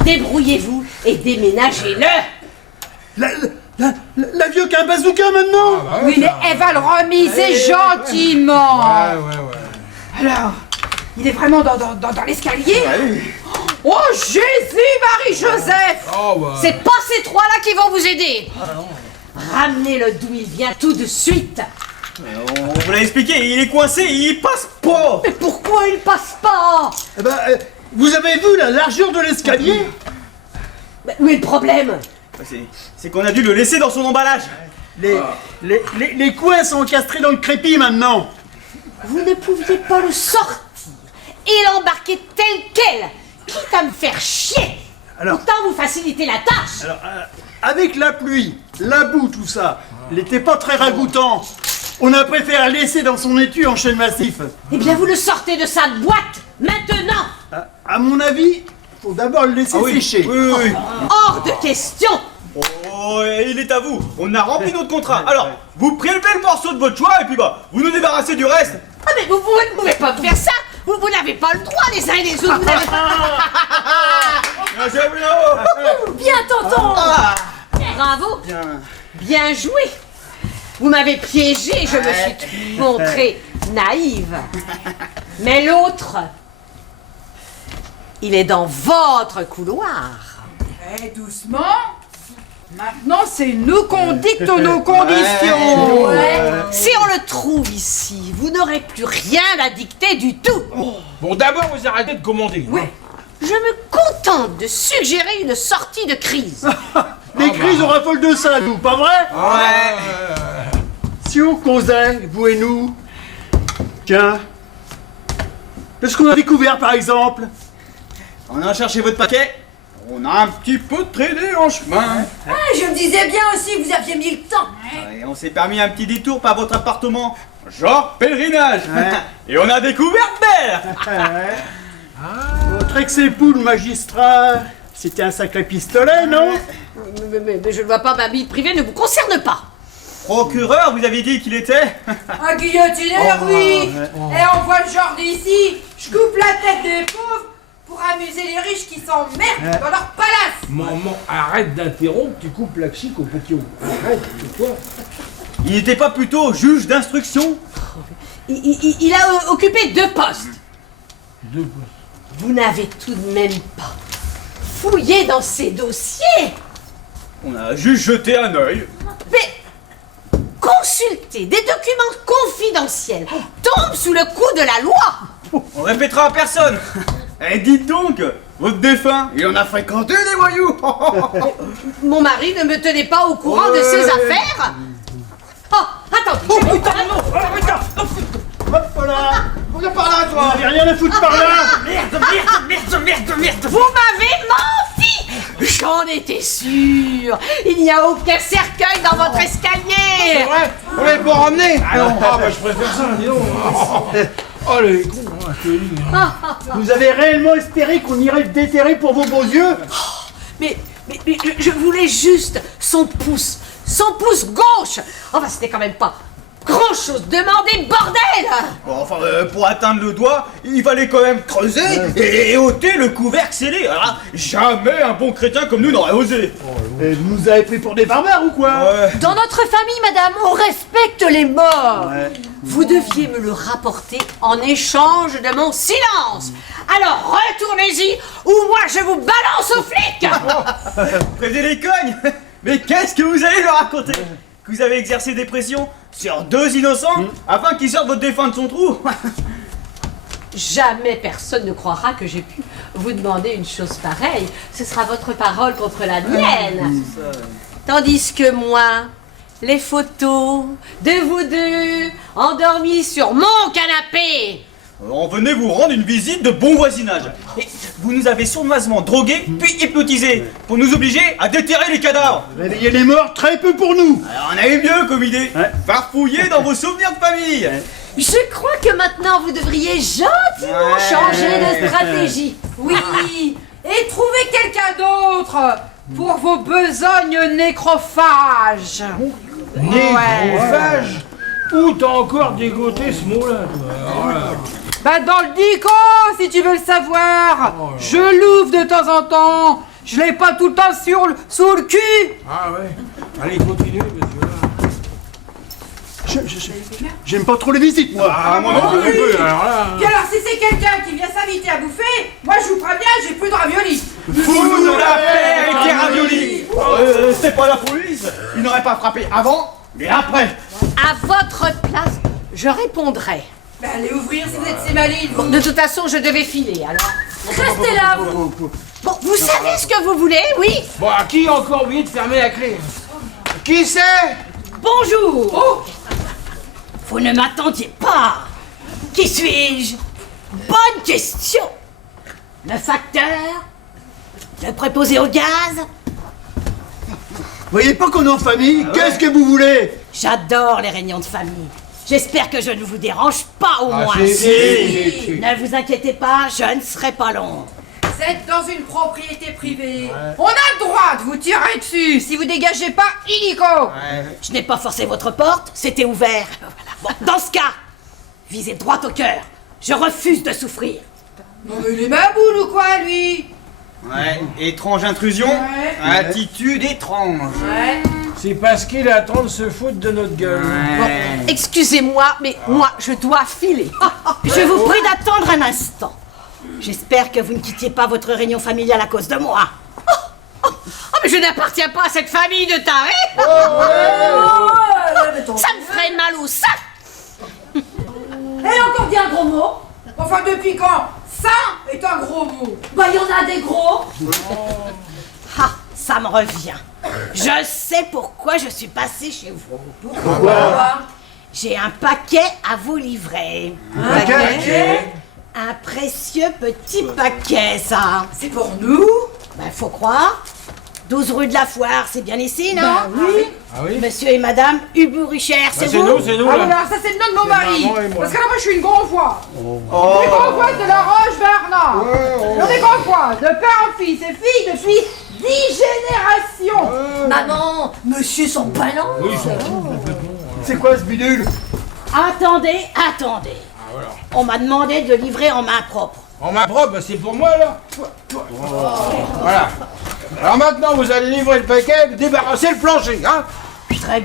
Débrouillez-vous et déménagez-le. La vieux qui a un bazooka maintenant. Oui, mais elle va le remiser gentiment. Ouais. Alors, il est vraiment dans l'escalier? Oh, Jésus, Marie-Joseph! Oh bah... C'est pas ces trois-là qui vont vous aider. Ramenez-le d'où il vient tout de suite. On vous l'a expliqué, il est coincé, il passe pas. Mais pourquoi il passe pas? Eh ben, vous avez vu la largeur de l'escalier? Mais où est le problème? C'est qu'on a dû le laisser dans son emballage. Les coins sont encastrés dans le crépi maintenant. Vous ne pouviez pas le sortir et l'embarquer tel quel, quitte à me faire chier. Alors- Pourtant, vous facilitez la tâche. Alors, avec la pluie, la boue, tout ça, il n'était pas très ragoûtant. On a préféré le laisser dans son étui en chêne massif. Eh bien, vous le sortez de sa boîte, maintenant. À mon avis, faut d'abord le laisser sécher. Oui. Hors de question. Oh, il est à vous. On a rempli notre contrat. Alors, vous prélevez le morceau de votre choix et puis bah, vous nous débarrassez du reste. Ah, mais vous ne pouvez pas me faire ça. Vous n'avez pas le droit, les uns et les autres. Vous n'avez Bien, tonton. Bravo. Bien joué. Vous m'avez piégé, je me suis montrée naïve. Mais l'autre, il est dans votre couloir. Eh, doucement. Maintenant, c'est nous qu'on dicte nos conditions. Si on le trouve ici, vous n'aurez plus rien à dicter du tout. Bon, d'abord, vous arrêtez de commander. Oui. Je me contente de suggérer une sortie de crise. Les crises, on raffole de ça, nous, pas vrai? Si on causait, vous et nous. Tiens. Qu'est-ce qu'on a découvert, par exemple? On a cherché votre paquet. On a un petit peu traîné en chemin. Ah, je me disais bien aussi que vous aviez mis le temps. Et on s'est permis un petit détour par votre appartement. Genre pèlerinage. Et on a découvert Belle. Votre ex-époux, le magistrat, c'était un sacré pistolet, non? Mais je ne vois pas, ma vie privée ne vous concerne pas. Procureur, vous aviez dit qu'il était. Un guillotineur, oui. Et on voit le genre d'ici. Je coupe la tête des pauvres pour amuser les riches qui s'emmerdent dans leur palace. Maman, arrête d'interrompre, tu coupes la chic au petit haut. Arrête, c'est quoi? Il n'était pas plutôt juge d'instruction? Il a occupé 2 postes. 2 postes. Vous n'avez tout de même pas fouillé dans ces dossiers. On a juste jeté un œil. Mais consulter des documents confidentiels tombe sous le coup de la loi. On répétera à personne. Eh, dites donc, votre défunt, il en a fréquenté des voyous. Mon mari ne me tenait pas au courant de ses affaires. Oh, attendez. Hop là! Viens par là, toi! J'ai rien à foutre par là! Vous m'avez menti! J'en étais sûre. Il n'y a aucun cercueil dans votre escalier. Ouais, on l'avait pas ramené. Ah non, bah je préfère ça, dis donc. Oh les cons, je te dis. Vous avez réellement espéré qu'on irait le déterrer pour vos beaux yeux? Mais je voulais juste son pouce gauche. Enfin, c'était quand même pas grand-chose. Demandez, bordel! Bon, enfin, pour atteindre le doigt, il fallait quand même creuser et ôter le couvercle scellé. Alors là, jamais un bon chrétien comme nous n'aurait osé. Et vous nous avez pris pour des barbares ou quoi? Dans notre famille, madame, on respecte les morts. Ouais. Vous deviez me le rapporter en échange de mon silence. Alors retournez-y ou moi je vous balance aux flics. Prévenez les cognes. Mais qu'est-ce que vous allez leur raconter? Que vous avez exercé des pressions sur 2 innocents afin qu'ils sortent votre défunt de son trou? Jamais personne ne croira que j'ai pu vous demander une chose pareille. Ce sera votre parole contre la mienne. Tandis que moi, les photos de vous deux endormis sur mon canapé. On venait vous rendre une visite de bon voisinage. Et vous nous avez sournoisement drogués puis hypnotisés pour nous obliger à déterrer les cadavres. Réveiller les morts, très peu pour nous! Alors on a eu mieux comme idée. Ouais. Farfouiller dans vos souvenirs de famille. Je crois que maintenant vous devriez gentiment changer de stratégie. Oui, et trouvez quelqu'un d'autre pour vos besognes nécrophages. Négrophage? Où t'as encore dégoté ce mot-là, toi? Voilà. Bah dans le dico, si tu veux le savoir. Je l'ouvre de temps en temps. Je l'ai pas tout le temps sous le cul. Ah ouais. Allez, continuez, monsieur. J'aime pas trop les visites, moi! Ah, moi non plus, alors là. Puis alors si c'est quelqu'un qui vient s'inviter à bouffer, moi je vous préviens, j'ai plus de raviolis. Fous-nous la paix avec les raviolis. C'est pas la police. Ils n'auraient pas frappé avant, mais après. À votre place, je répondrai. Bah allez ouvrir si vous êtes si maligne. Bon, de toute façon, je devais filer, alors. Restez là, vous. Bon, vous savez ce que vous voulez, oui? Bon, à qui a encore oublié de fermer la clé? Qui c'est? Bonjour! Oh, Vous ne m'attendiez pas! Qui suis-je? Bonne question! Le facteur? Le préposé au gaz? Voyez pas qu'on est en famille? Qu'est-ce que vous voulez? J'adore les réunions de famille. J'espère que je ne vous dérange pas au moins. si. Ne vous inquiétez pas, je ne serai pas long. vous êtes dans une propriété privée. On a le droit de vous tirer dessus si vous dégagez pas illico. Je n'ai pas forcé votre porte, c'était ouvert. Voilà. Bon, dans ce cas, visez droit au cœur. Je refuse de souffrir. Non mais il est ma boule ou quoi lui? Ouais, étrange intrusion, Ouais. attitude étrange. Ouais. C'est parce qu'il attend de se foutre de notre gueule. Bon, excusez-moi, mais moi, je dois filer. Je vous prie d'attendre un instant. J'espère que vous ne quittiez pas votre réunion familiale à cause de moi. Oh, mais je n'appartiens pas à cette famille de tarés. Ça me ferait mal au sac. Elle a encore dit un gros mot. Enfin depuis quand ça est un gros mot? Bah, il y en a des gros. Ah, ça me revient. Je sais pourquoi je suis passée chez vous. Pourquoi? J'ai un paquet à vous livrer. Un paquet? Un précieux petit paquet, ça. C'est pour nous? Ben, faut croire. 12 rue de la Foire, c'est bien ici, non? Oui. Ah oui? Monsieur et madame Huburicher, c'est C'est vous? nous, c'est nous. Ah là. oui, alors ça c'est le nom de mon mari. maman et moi. Parce que là moi je suis une grandvoise. Une grandvoise de la Roche-Bernard. On est grandvoise, de père en fils et fille depuis 10 générations. Maman, monsieur son ballon. C'est quoi ce bidule? Attendez. voilà. On m'a demandé de livrer en main propre. En main propre, bah, c'est pour moi là. Voilà. Alors maintenant vous allez livrer le paquet, débarrasser le plancher, hein? Très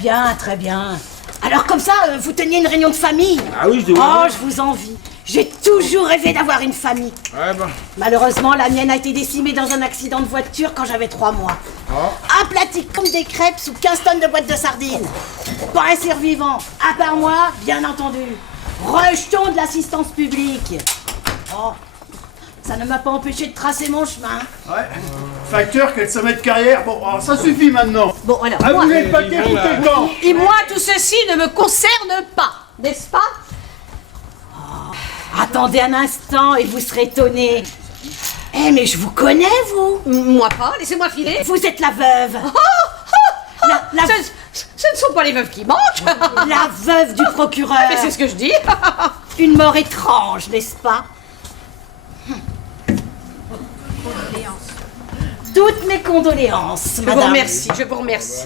bien. Alors comme ça, vous teniez une réunion de famille? Ah oui, je Oh, je vous envie. J'ai toujours rêvé d'avoir une famille. Ouais, bah. Malheureusement, la mienne a été décimée dans un accident de voiture quand j'avais 3 mois. Aplatie comme des crêpes sous 15 tonnes de boîtes de sardines. Pas un survivant, à part moi, bien entendu. Rejeton de l'assistance publique. Oh, ça ne m'a pas empêché de tracer mon chemin. Ouais. Facteur, quel sommet de carrière. Bon, alors, ça suffit maintenant. Bon, alors, Ah, moi, vous n'êtes pas foutez le camp. et moi, tout ceci ne me concerne pas, n'est-ce pas? Oh, attendez un instant et vous serez étonnés. Eh, mais je vous connais, vous. Moi pas, laissez-moi filer. Vous êtes la veuve. Ce ne sont pas les veuves qui manquent. La veuve du procureur. Mais c'est ce que je dis. Une mort étrange, n'est-ce pas? Toutes mes condoléances, madame. Je vous remercie.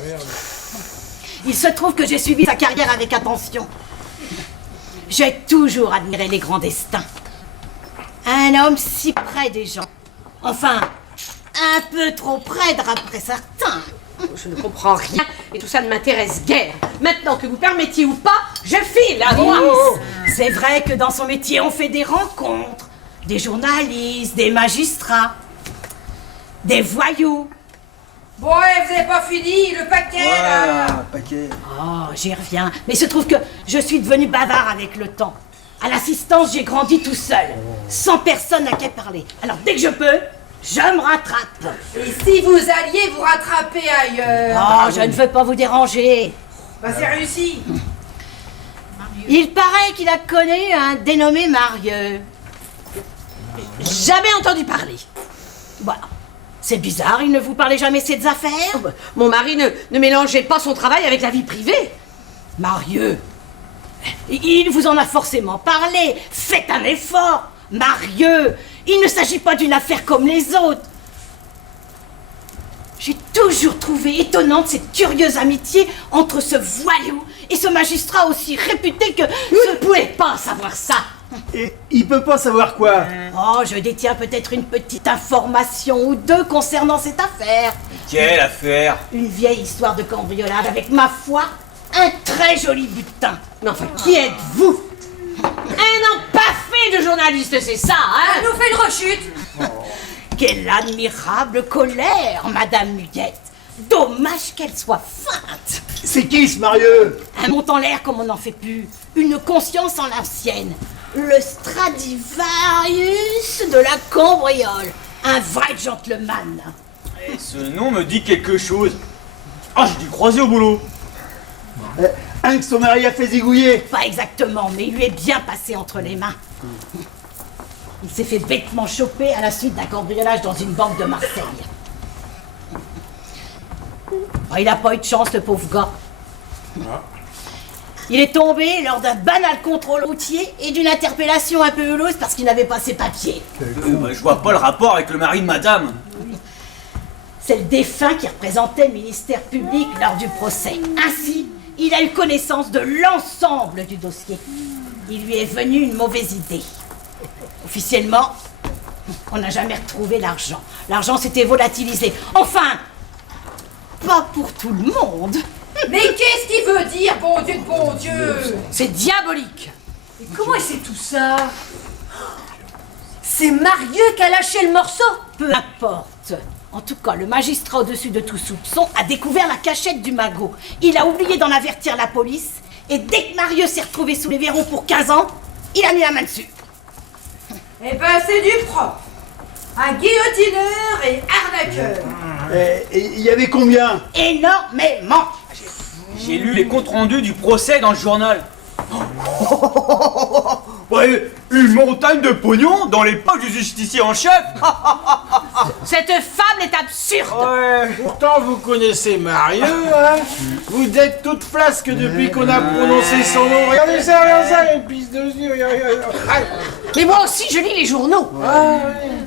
Il se trouve que j'ai suivi sa carrière avec attention. J'ai toujours admiré les grands destins. Un homme si près des gens. Enfin, un peu trop près d'après certains. Je ne comprends rien et tout ça ne m'intéresse guère. Maintenant que vous permettiez ou pas, je file à moi. C'est vrai que dans son métier, on fait des rencontres. Des journalistes, des magistrats, des voyous. Bon, vous avez pas fini, le paquet, là. paquet. Oh, j'y reviens. Mais il se trouve que je suis devenu bavard avec le temps. À l'assistance, j'ai grandi tout seul, sans personne à qui parler. Alors, dès que je peux, je me rattrape. Et si vous alliez vous rattraper ailleurs? Oh, je ne veux pas vous déranger. Bah, c'est réussi. Il paraît qu'il a connu un dénommé Marieux. Jamais entendu parler. Voilà. C'est bizarre, il ne vous parlait jamais de ses affaires? Mon mari ne mélangeait pas son travail avec la vie privée. Marieux, il vous en a forcément parlé. Faites un effort. Marieux, il ne s'agit pas d'une affaire comme les autres. J'ai toujours trouvé étonnante cette curieuse amitié entre ce voyou et ce magistrat aussi réputé que... Vous ne pouvez pas savoir ça. Et il peut pas savoir quoi? Oh, je détiens peut-être une petite information ou deux concernant cette affaire. Quelle affaire? Une vieille histoire de cambriolage avec, ma foi, un très joli butin. Mais enfin, qui êtes-vous? Un empaffé de journaliste, c'est ça, hein? Elle nous fait une rechute. Quelle admirable colère, Madame Muguette. Dommage qu'elle soit feinte. C'est qui ce Marieux? Un monte en l'air comme on n'en fait plus. Une conscience en l'ancienne. Le Stradivarius de la cambriole. Un vrai gentleman. Ce nom me dit quelque chose. Ah, j'ai dû croiser au boulot. Un que son mari a fait zigouiller. Pas exactement, mais il lui est bien passé entre les mains. Il s'est fait bêtement choper à la suite d'un cambriolage dans une banque de Marseille. Oh, il n'a pas eu de chance, le pauvre gars. Il est tombé lors d'un banal contrôle routier et d'une interpellation un peu houleuse parce qu'il n'avait pas ses papiers. Je vois pas le rapport avec le mari de madame. C'est le défunt qui représentait le ministère public lors du procès. Ainsi, il a eu connaissance de l'ensemble du dossier. Il lui est venu une mauvaise idée. Officiellement, on n'a jamais retrouvé l'argent. L'argent s'était volatilisé. Enfin, pas pour tout le monde. Mais qu'est-ce qu'il veut dire, bon Dieu de bon Dieu? C'est diabolique. Et comment il sait tout ça? C'est Marieux qui a lâché le morceau? Peu importe. En tout cas, le magistrat au-dessus de tout soupçon a découvert la cachette du magot. Il a oublié d'en avertir la police. Et dès que Marieux s'est retrouvé sous les verrous pour 15 ans, il a mis la main dessus. Eh ben, c'est du propre. Un guillotineur et arnaqueur. Et il y avait combien? Énormément. J'ai lu les comptes rendus du procès dans le journal. Ouais, une montagne de pognon dans les poches du justicier en chef. Cette femme est absurde. Ouais, pourtant vous connaissez Marieux, hein? Vous êtes toute flasque depuis qu'on a prononcé son nom. Regardez ça, une pisse de yeux. Mais moi aussi, je lis les journaux.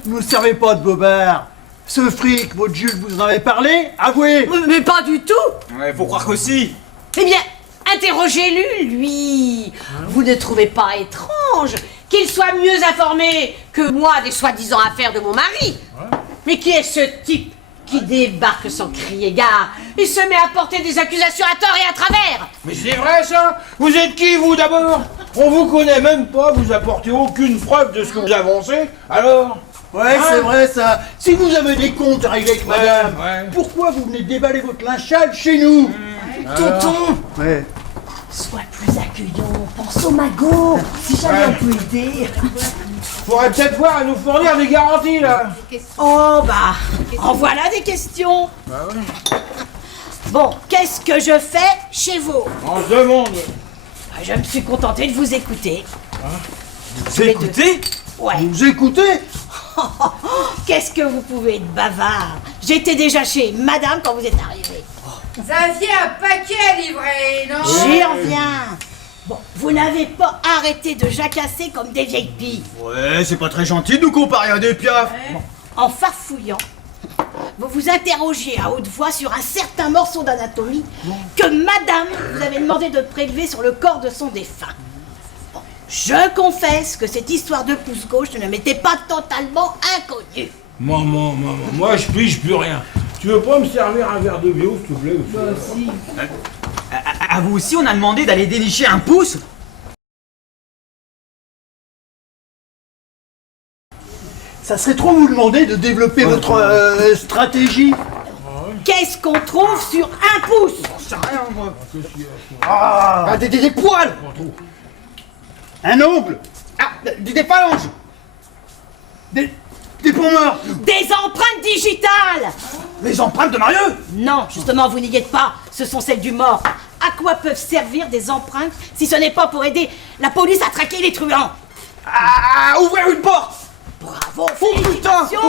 Ne vous servez pas de bobard. Ce fric, votre Jules vous en avez parlé? Avouez! Mais pas du tout. Ouais, faut croire qu'aussi. Eh bien, interrogez-le, lui. Vous ne trouvez pas étrange qu'il soit mieux informé que moi des soi-disant affaires de mon mari? Mais qui est ce type qui débarque sans crier gare et se met à porter des accusations à tort et à travers? Mais c'est vrai ça? Vous êtes qui vous d'abord? On vous connaît même pas, vous apportez aucune preuve de ce que vous avancez, alors? Ouais, c'est vrai ça. Si vous avez des comptes à régler avec madame, ouais. pourquoi vous venez déballer votre linge sale chez nous? Tonton, Ouais. Sois plus accueillant, pense au magot, si jamais on peut aider. Faudrait peut-être voir à nous fournir des garanties, là. Oh bah, en voilà des questions. Bon, qu'est-ce que je fais chez vous? On se demande. Je me suis contentée de vous écouter. Vous écoutez? Ouais. Vous écoutez? Qu'est-ce que vous pouvez être bavard? J'étais déjà chez madame quand vous êtes arrivé. Vous aviez un paquet livré, non? J'y reviens. Bon, vous n'avez pas arrêté de jacasser comme des vieilles filles. Ouais, c'est pas très gentil de nous comparer à des piafs. En farfouillant, vous vous interrogiez à haute voix sur un certain morceau d'anatomie que madame vous avait demandé de prélever sur le corps de son défunt. Bon, je confesse que cette histoire de pouce gauche ne m'était pas totalement inconnue. Maman, moi je pige plus rien. Tu veux pas me servir un verre de bio, s'il te plaît? Aussi. À vous aussi, on a demandé d'aller dénicher un pouce? Ça serait trop vous demander de développer votre stratégie. Qu'est-ce qu'on trouve sur un pouce? Des poils! Un ongle. Des phalanges! Des points morts. Des empreintes digitales! Les empreintes de Mario! Non, justement, vous n'y êtes pas. Ce sont celles du mort. À quoi peuvent servir des empreintes si ce n'est pas pour aider la police à traquer les truands? À ouvrir une porte! Bravo, putain! félicitations!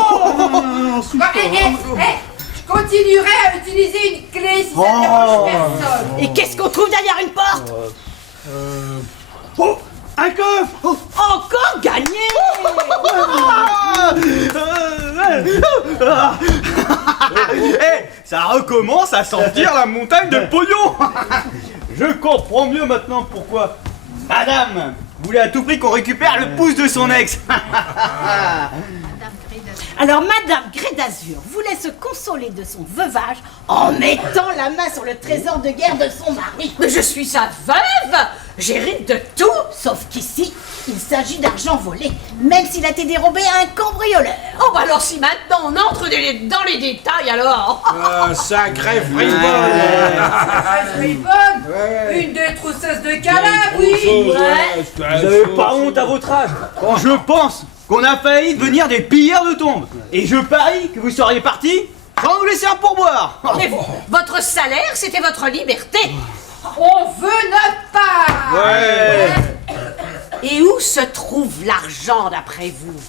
Je continuerai à utiliser une clé si ça dérange personne. Et qu'est-ce qu'on trouve derrière une porte? Oh, un coffre. Encore gagné! Ça recommence à sentir la montagne de pognon. Je comprends mieux maintenant pourquoi madame voulait à tout prix qu'on récupère le pouce de son ex. Alors Madame Grey d'Azur voulait se consoler de son veuvage en mettant la main sur le trésor de guerre de son mari. Mais je suis sa veuve! J'hérite de tout, sauf qu'ici, il s'agit d'argent volé, même s'il a été dérobé à un cambrioleur. Oh bah alors si maintenant on entre dans les détails alors. Ah, sacré frivole. Sacrée frivole. Une des trousseuses de Calabre, oui. Vous avez pas honte à votre âge? Quand je pense qu'on a failli devenir des pilleurs de tombes, et je parie que vous seriez partis sans nous laisser un pourboire. Mais votre salaire, c'était votre liberté. On veut notre part. Ouais. Et où se trouve l'argent d'après vous?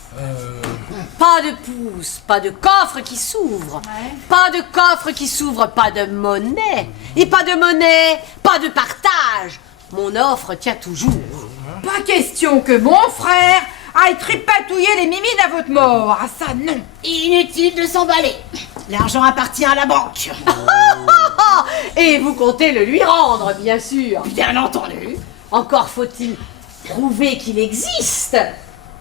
Pas de pouce, pas de coffre qui s'ouvre. Pas de coffre qui s'ouvre, pas de monnaie. Et pas de monnaie, pas de partage. Mon offre tient toujours. Pas question que mon frère aille tripatouiller les mimines à votre mort. Ah ça non. Inutile de s'emballer. L'argent appartient à la banque. Et vous comptez le lui rendre, bien sûr. Bien entendu. Encore faut-il prouver qu'il existe.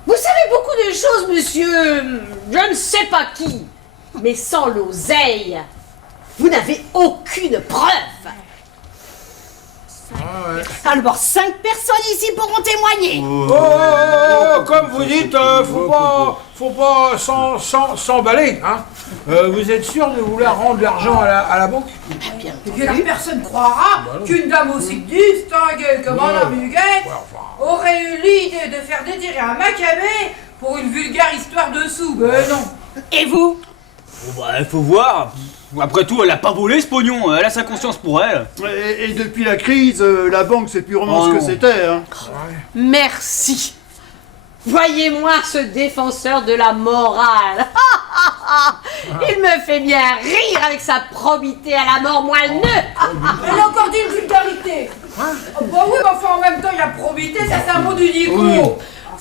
Vous savez beaucoup de choses, monsieur, je ne sais pas qui. Mais sans l'oseille, vous n'avez aucune preuve. Alors 5 personnes ici pourront témoigner. Oh, comme vous dites, faut pas s'emballer, hein. Vous êtes sûr de vouloir rendre l'argent à la banque? Et que la personne croira qu'une dame aussi distinguée que Madame Huguette aurait eu l'idée de faire déterrer un macabé pour une vulgaire histoire de sous. Ben non. Et vous? Bon bah, faut voir. Après tout, elle a pas volé ce pognon, elle a sa conscience pour elle. Et depuis la crise, la banque c'est purement ce que c'était. Hein. Merci. Voyez-moi ce défenseur de la morale. Il me fait bien rire avec sa probité à la mort moelleux. Elle a encore dit une vulgarité. Bah oui, mais enfin en même temps, il y a probité, ça c'est un mot du dico.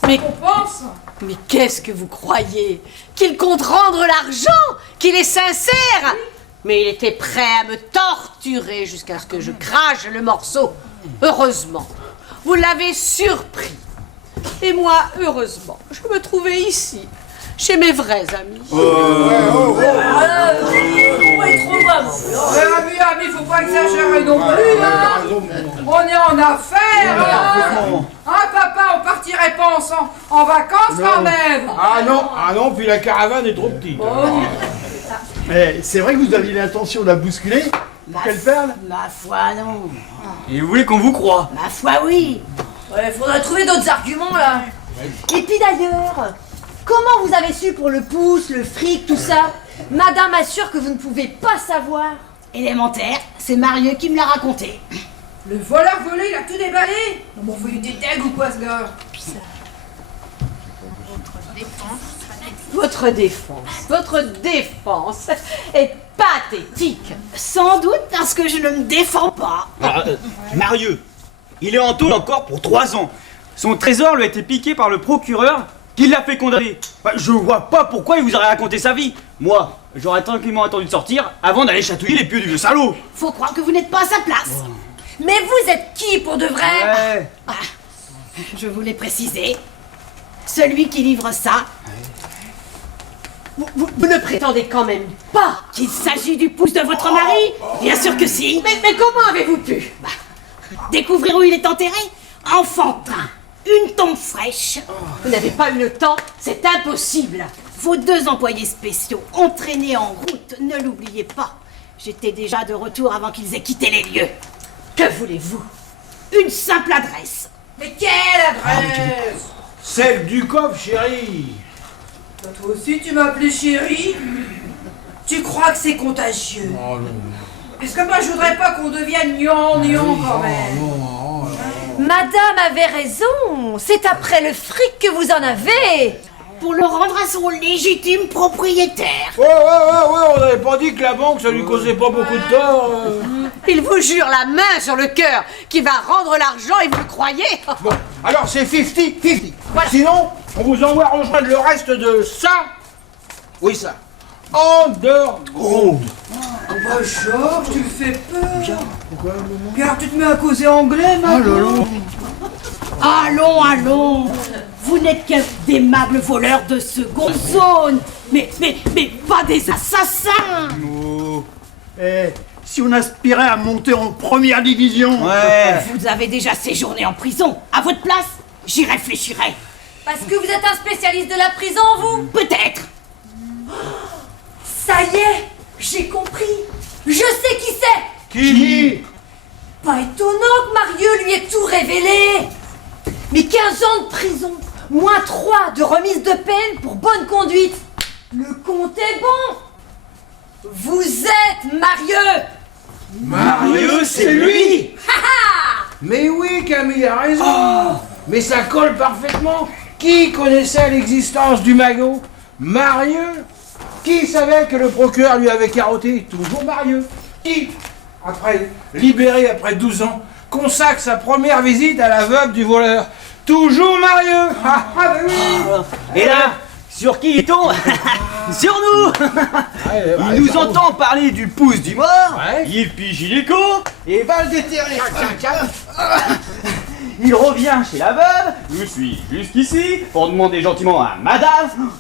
Mais- On pense. Mais qu'est-ce que vous croyez? Qu'il compte rendre l'argent? Qu'il est sincère? Mais il était prêt à me torturer jusqu'à ce que je crache le morceau. Heureusement, vous l'avez surpris. Et moi, heureusement, je me trouvais ici, chez mes vrais amis. Ami, faut pas exagérer non plus, hein. On est en affaires, hein. Hein, papa, on partirait pas en vacances quand même. Ah non, puis la caravane est trop petite. C'est vrai que vous aviez l'intention de la bousculer, Quelle perle? Ma foi, non. Et vous voulez qu'on vous croie? Ma foi, oui. Ouais, faudrait trouver d'autres arguments là. Et puis d'ailleurs, comment vous avez su pour le pouce, le fric, tout ça? Madame assure que vous ne pouvez pas savoir. Élémentaire, c'est Marieux qui me l'a raconté. Le voleur volé, il a tout déballé. On m'a envoyé des tags ou quoi, ce gars? Votre défense est pathétique. Sans doute parce que je ne me défends pas. Marieux, il est en taule encore pour 3 ans. Son trésor lui a été piqué par le procureur qui l'a fait condamner. Je vois pas pourquoi il vous aurait raconté sa vie. Moi, j'aurais tranquillement attendu de sortir avant d'aller chatouiller les pieds du vieux salaud. Faut croire que vous n'êtes pas à sa place. Mais vous êtes qui pour de vrai? Ah, je voulais préciser. Celui qui livre ça. Vous ne prétendez quand même pas qu'il s'agit du pouce de votre mari? Bien sûr que si. Mais comment avez-vous pu? Découvrir où il est enterré? Enfantin. Une tombe fraîche. Vous n'avez pas eu le temps? C'est impossible. Vos 2 employés spéciaux ont traîné en route, ne l'oubliez pas. J'étais déjà de retour avant qu'ils aient quitté les lieux. Que voulez-vous? Une simple adresse. Mais quelle adresse? Celle du coffre, chérie. Bah, toi aussi, tu m'as appelé chérie? Tu crois que c'est contagieux? Oh non. Est-ce que moi, je voudrais pas qu'on devienne gnon quand même? Madame avait raison. C'est après le fric que vous en avez. Pour le rendre à son légitime propriétaire. Ouais, on n'avait pas dit que la banque, ça lui causait pas beaucoup de tort. Il vous jure la main sur le cœur qu'il va rendre l'argent et vous le croyez? Bon, alors c'est 50-50. Sinon, on vous envoie rejoindre le reste de ça. Oui, ça. Underground. Oh bah Georges, tu me fais peur. Pourquoi? Puis alors tu te mets à causer anglais maintenant? Allons. Vous n'êtes qu'un d'aimables voleurs de seconde zone. Mais pas des assassins. Eh, si on aspirait à monter en première division. Ouais. Vous avez déjà séjourné en prison. À votre place, j'y réfléchirai. Parce que vous êtes un spécialiste de la prison, vous? Peut-être. Ça y est, j'ai compris. Je sais qui c'est. Qui? Pas étonnant que Marieux lui ait tout révélé. Mais 15 ans de prison, moins 3 de remise de peine pour bonne conduite. Le compte est bon. Vous êtes Marieux. Marieux, c'est lui. Mais oui, Camille a raison. Mais ça colle parfaitement. Qui connaissait l'existence du magot? Marieux. Qui savait que le procureur lui avait carotté? Toujours Marieux. Qui, libéré après 12 ans, consacre sa première visite à la veuve du voleur? Toujours Marieux. Bah oui. Et là, sur qui il tombe? Sur nous. Il nous entend parler du pouce du mort, il pige illico et va le déterrer. Il revient chez la veuve, nous suit jusqu'ici pour demander gentiment à madame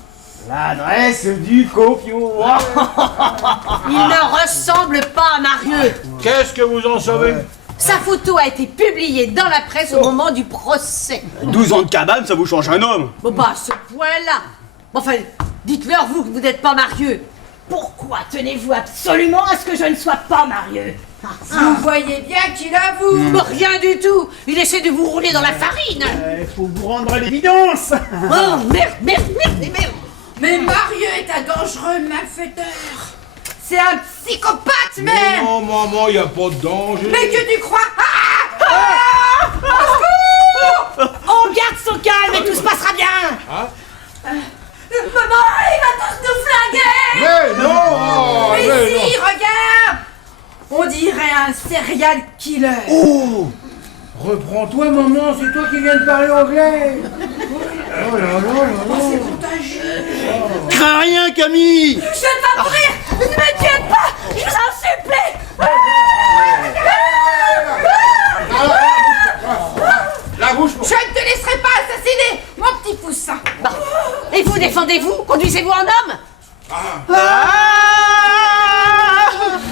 l'adresse du copion. Il ne ressemble pas à Marieux. Qu'est-ce que vous en savez? Sa photo a été publiée dans la presse au moment du procès. 12 ans de cabane, ça vous change un homme. Bon, pas à ce point-là. Enfin, dites-leur, vous, que vous n'êtes pas Marieux. Pourquoi tenez-vous absolument à ce que je ne sois pas Marieux? Vous voyez bien qu'il avoue. Rien du tout. Il essaie de vous rouler dans la farine. Il faut vous rendre à l'évidence. Oh, merde. Mais Marieux est un dangereux malfaiteur. C'est un psychopathe même. Non, maman, y a pas de danger. Mais que tu crois? On garde son calme et tout se passera bien. Maman, il va tous nous flinguer. Mais non. Mais mais si, regarde. On dirait un serial killer. non. Reprends-toi, maman, c'est toi qui viens de parler anglais. Oh là là. C'est contagieux. Crains rien, Camille. Je vais pas mourir. Ne me tuez pas. Je vous en supplie. La bouche. Je ne te laisserai pas assassiner, mon petit poussin. Et vous, défendez-vous? Conduisez-vous en homme?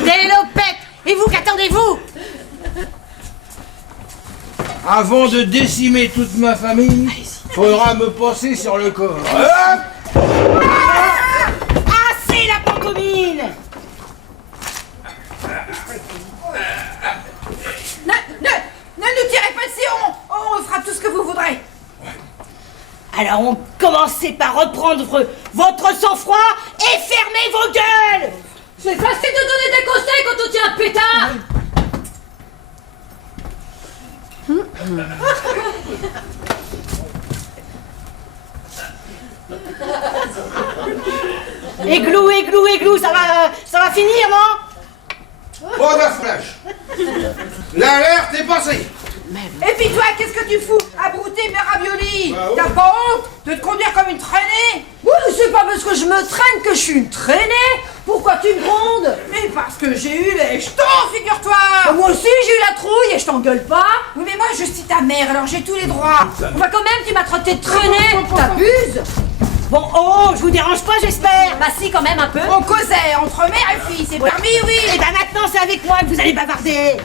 Des lopettes. Et vous, qu'attendez-vous? Avant de décimer toute ma famille, faudra me passer sur le corps. Assez la pantomime. Alors on commencez par reprendre votre sang-froid et fermez vos gueules. C'est facile de donner des conseils quand on tient un pétard. Églou, églou, églou, ça va finir, non? Bon, la flash. L'alerte est passée. Et puis toi, qu'est-ce que tu fous à brouter mes raviolis? Bah oui. T'as pas honte de te conduire comme une traînée? Oui, c'est pas parce que je me traîne que je suis une traînée. Pourquoi tu me grondes? Mais parce que j'ai eu les jetons, figure-toi! Moi aussi, j'ai eu la trouille et je t'engueule pas. Oui, mais moi je suis ta mère, alors j'ai tous les droits. Bah quand même, tu m'as traité de traînée. T'abuses. Bon, oh, je vous dérange pas, j'espère. Bah si, quand même un peu. On causait entre mère et fille, c'est permis, oui! Et ben maintenant, c'est avec moi que vous allez bavarder.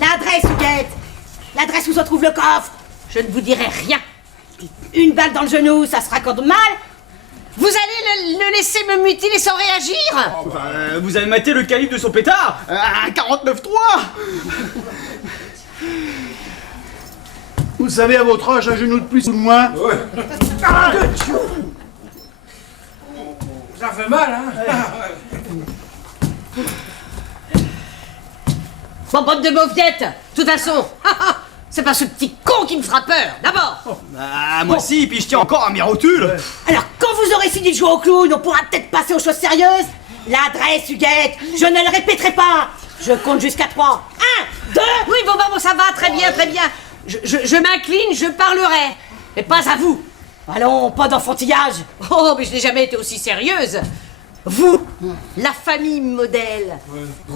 L'adresse, Huguette. L'adresse où se trouve le coffre. Je ne vous dirai rien. Une balle dans le genou, ça se raconte mal. Vous allez le laisser me mutiler sans réagir? Vous avez maté le calibre de son pétard à 49,3. Vous savez, à votre âge, un genou de plus ou de moins. Ça fait mal, hein? Bon, bande de mauviettes. De toute façon, c'est pas ce petit con qui me fera peur, d'abord. Ah, moi aussi, puis je tiens encore un mirotule. Alors, quand vous aurez fini de jouer au clown, on pourra peut-être passer aux choses sérieuses. L'adresse, Huguette, je ne le répéterai pas. Je compte jusqu'à 3. 1, 2... Oui, bon, ça va, très bien, très bien. Je m'incline, je parlerai. Mais pas à vous. Allons, pas d'enfantillage. Oh, mais je n'ai jamais été aussi sérieuse. Vous, la famille modèle,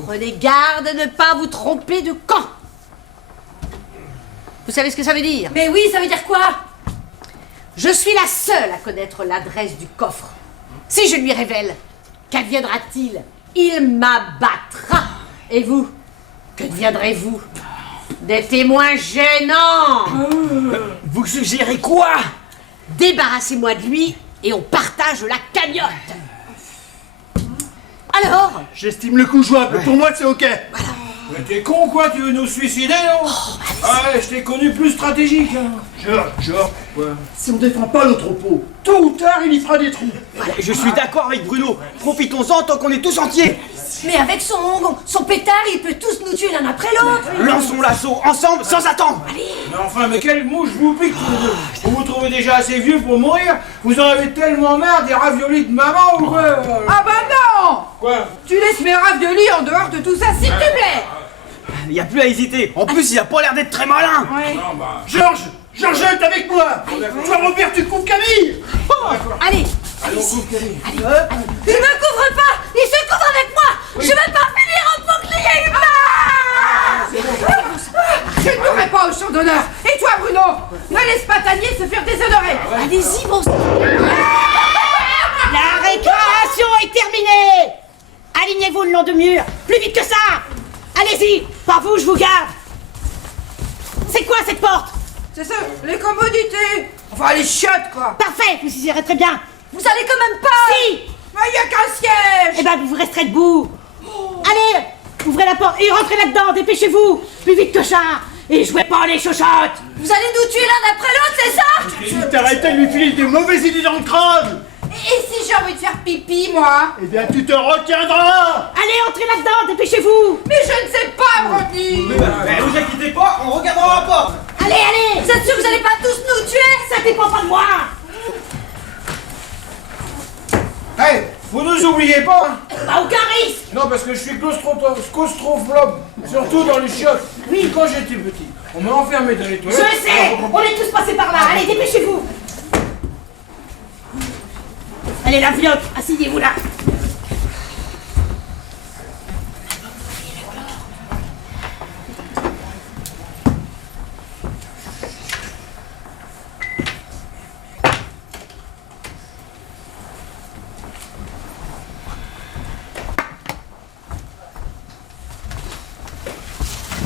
prenez garde de ne pas vous tromper de camp. Vous savez ce que ça veut dire? Mais oui, ça veut dire quoi? Je suis la seule à connaître l'adresse du coffre. Si je lui révèle, qu'adviendra-t-il? Il m'abattra. Et vous, que deviendrez-vous? Des témoins gênants. Vous suggérez quoi? Débarrassez-moi de lui et on partage la cagnotte. Alors? J'estime le coup jouable. Pour moi, c'est OK. Mais t'es con, quoi? Tu veux nous suicider, non? Ouais, je t'ai connu plus stratégique, hein. Georges, si on défend pas nos troupeaux, tôt ou tard, il y fera des trous. Je suis d'accord avec Bruno. Profitons-en tant qu'on est tous entiers. Mais avec son pétard, il peut tous nous tuer l'un après l'autre. Lançons l'assaut ensemble sans attendre. Mais enfin, mais quelle mouche vous pique, tous les deux? Vous vous trouvez déjà assez vieux pour mourir? Vous en avez tellement marre des raviolis de maman ou quoi? Ah bah non! Quoi? Tu laisses mes raviolis en dehors de tout ça, s'il te plaît! Il y a plus à hésiter. En plus, il a pas l'air d'être très malin. Ouais. Georgette, avec moi. Toi, Robert, tu couvres Camille. Allez, Allons, coupe, Camille. il me couvre pas, il se couvre avec moi. Je veux pas finir en bouclier humain. Je ne mourrai pas au champ d'honneur! Et toi, Bruno? Ne laisse pas ta nièce se faire déshonorer! Allez-y, bon sang. La récréation est terminée. Alignez-vous le long du mur. Plus vite que ça. Allez-y. Par vous, je vous garde. C'est quoi cette porte? C'est ça, les commodités! Enfin, les chiottes, quoi! Parfait, vous y irez très bien. Vous allez quand même pas. Si. Mais il n'y a qu'un siège! Eh ben, vous resterez debout. Allez, ouvrez la porte et rentrez là-dedans, dépêchez-vous. Plus vite que ça. Et jouez pas les chochottes. Vous allez nous tuer l'un après l'autre, c'est ça? Si t'arrêtais de lui filer des mauvaises idées dans le crâne, Et si j'ai envie de faire pipi, moi? eh bien, tu te retiendras. Allez, entrez là-dedans, dépêchez-vous. Mais je ne sais pas me retenir! Vous inquiétez pas, on regardera la porte. Allez, allez. Vous êtes sûr que vous allez pas tous nous tuer? Ça dépend pas de moi. Hey, vous nous oubliez pas, hein? Pas aucun risque. Non, parce que je suis claustrophobe, surtout dans les chiottes. Oui, quand j'étais petit, on m'a enfermé dans les Je toilettes. sais. On est tous passés par là. Allez, dépêchez-vous. Allez, la vioque, asseyez-vous là.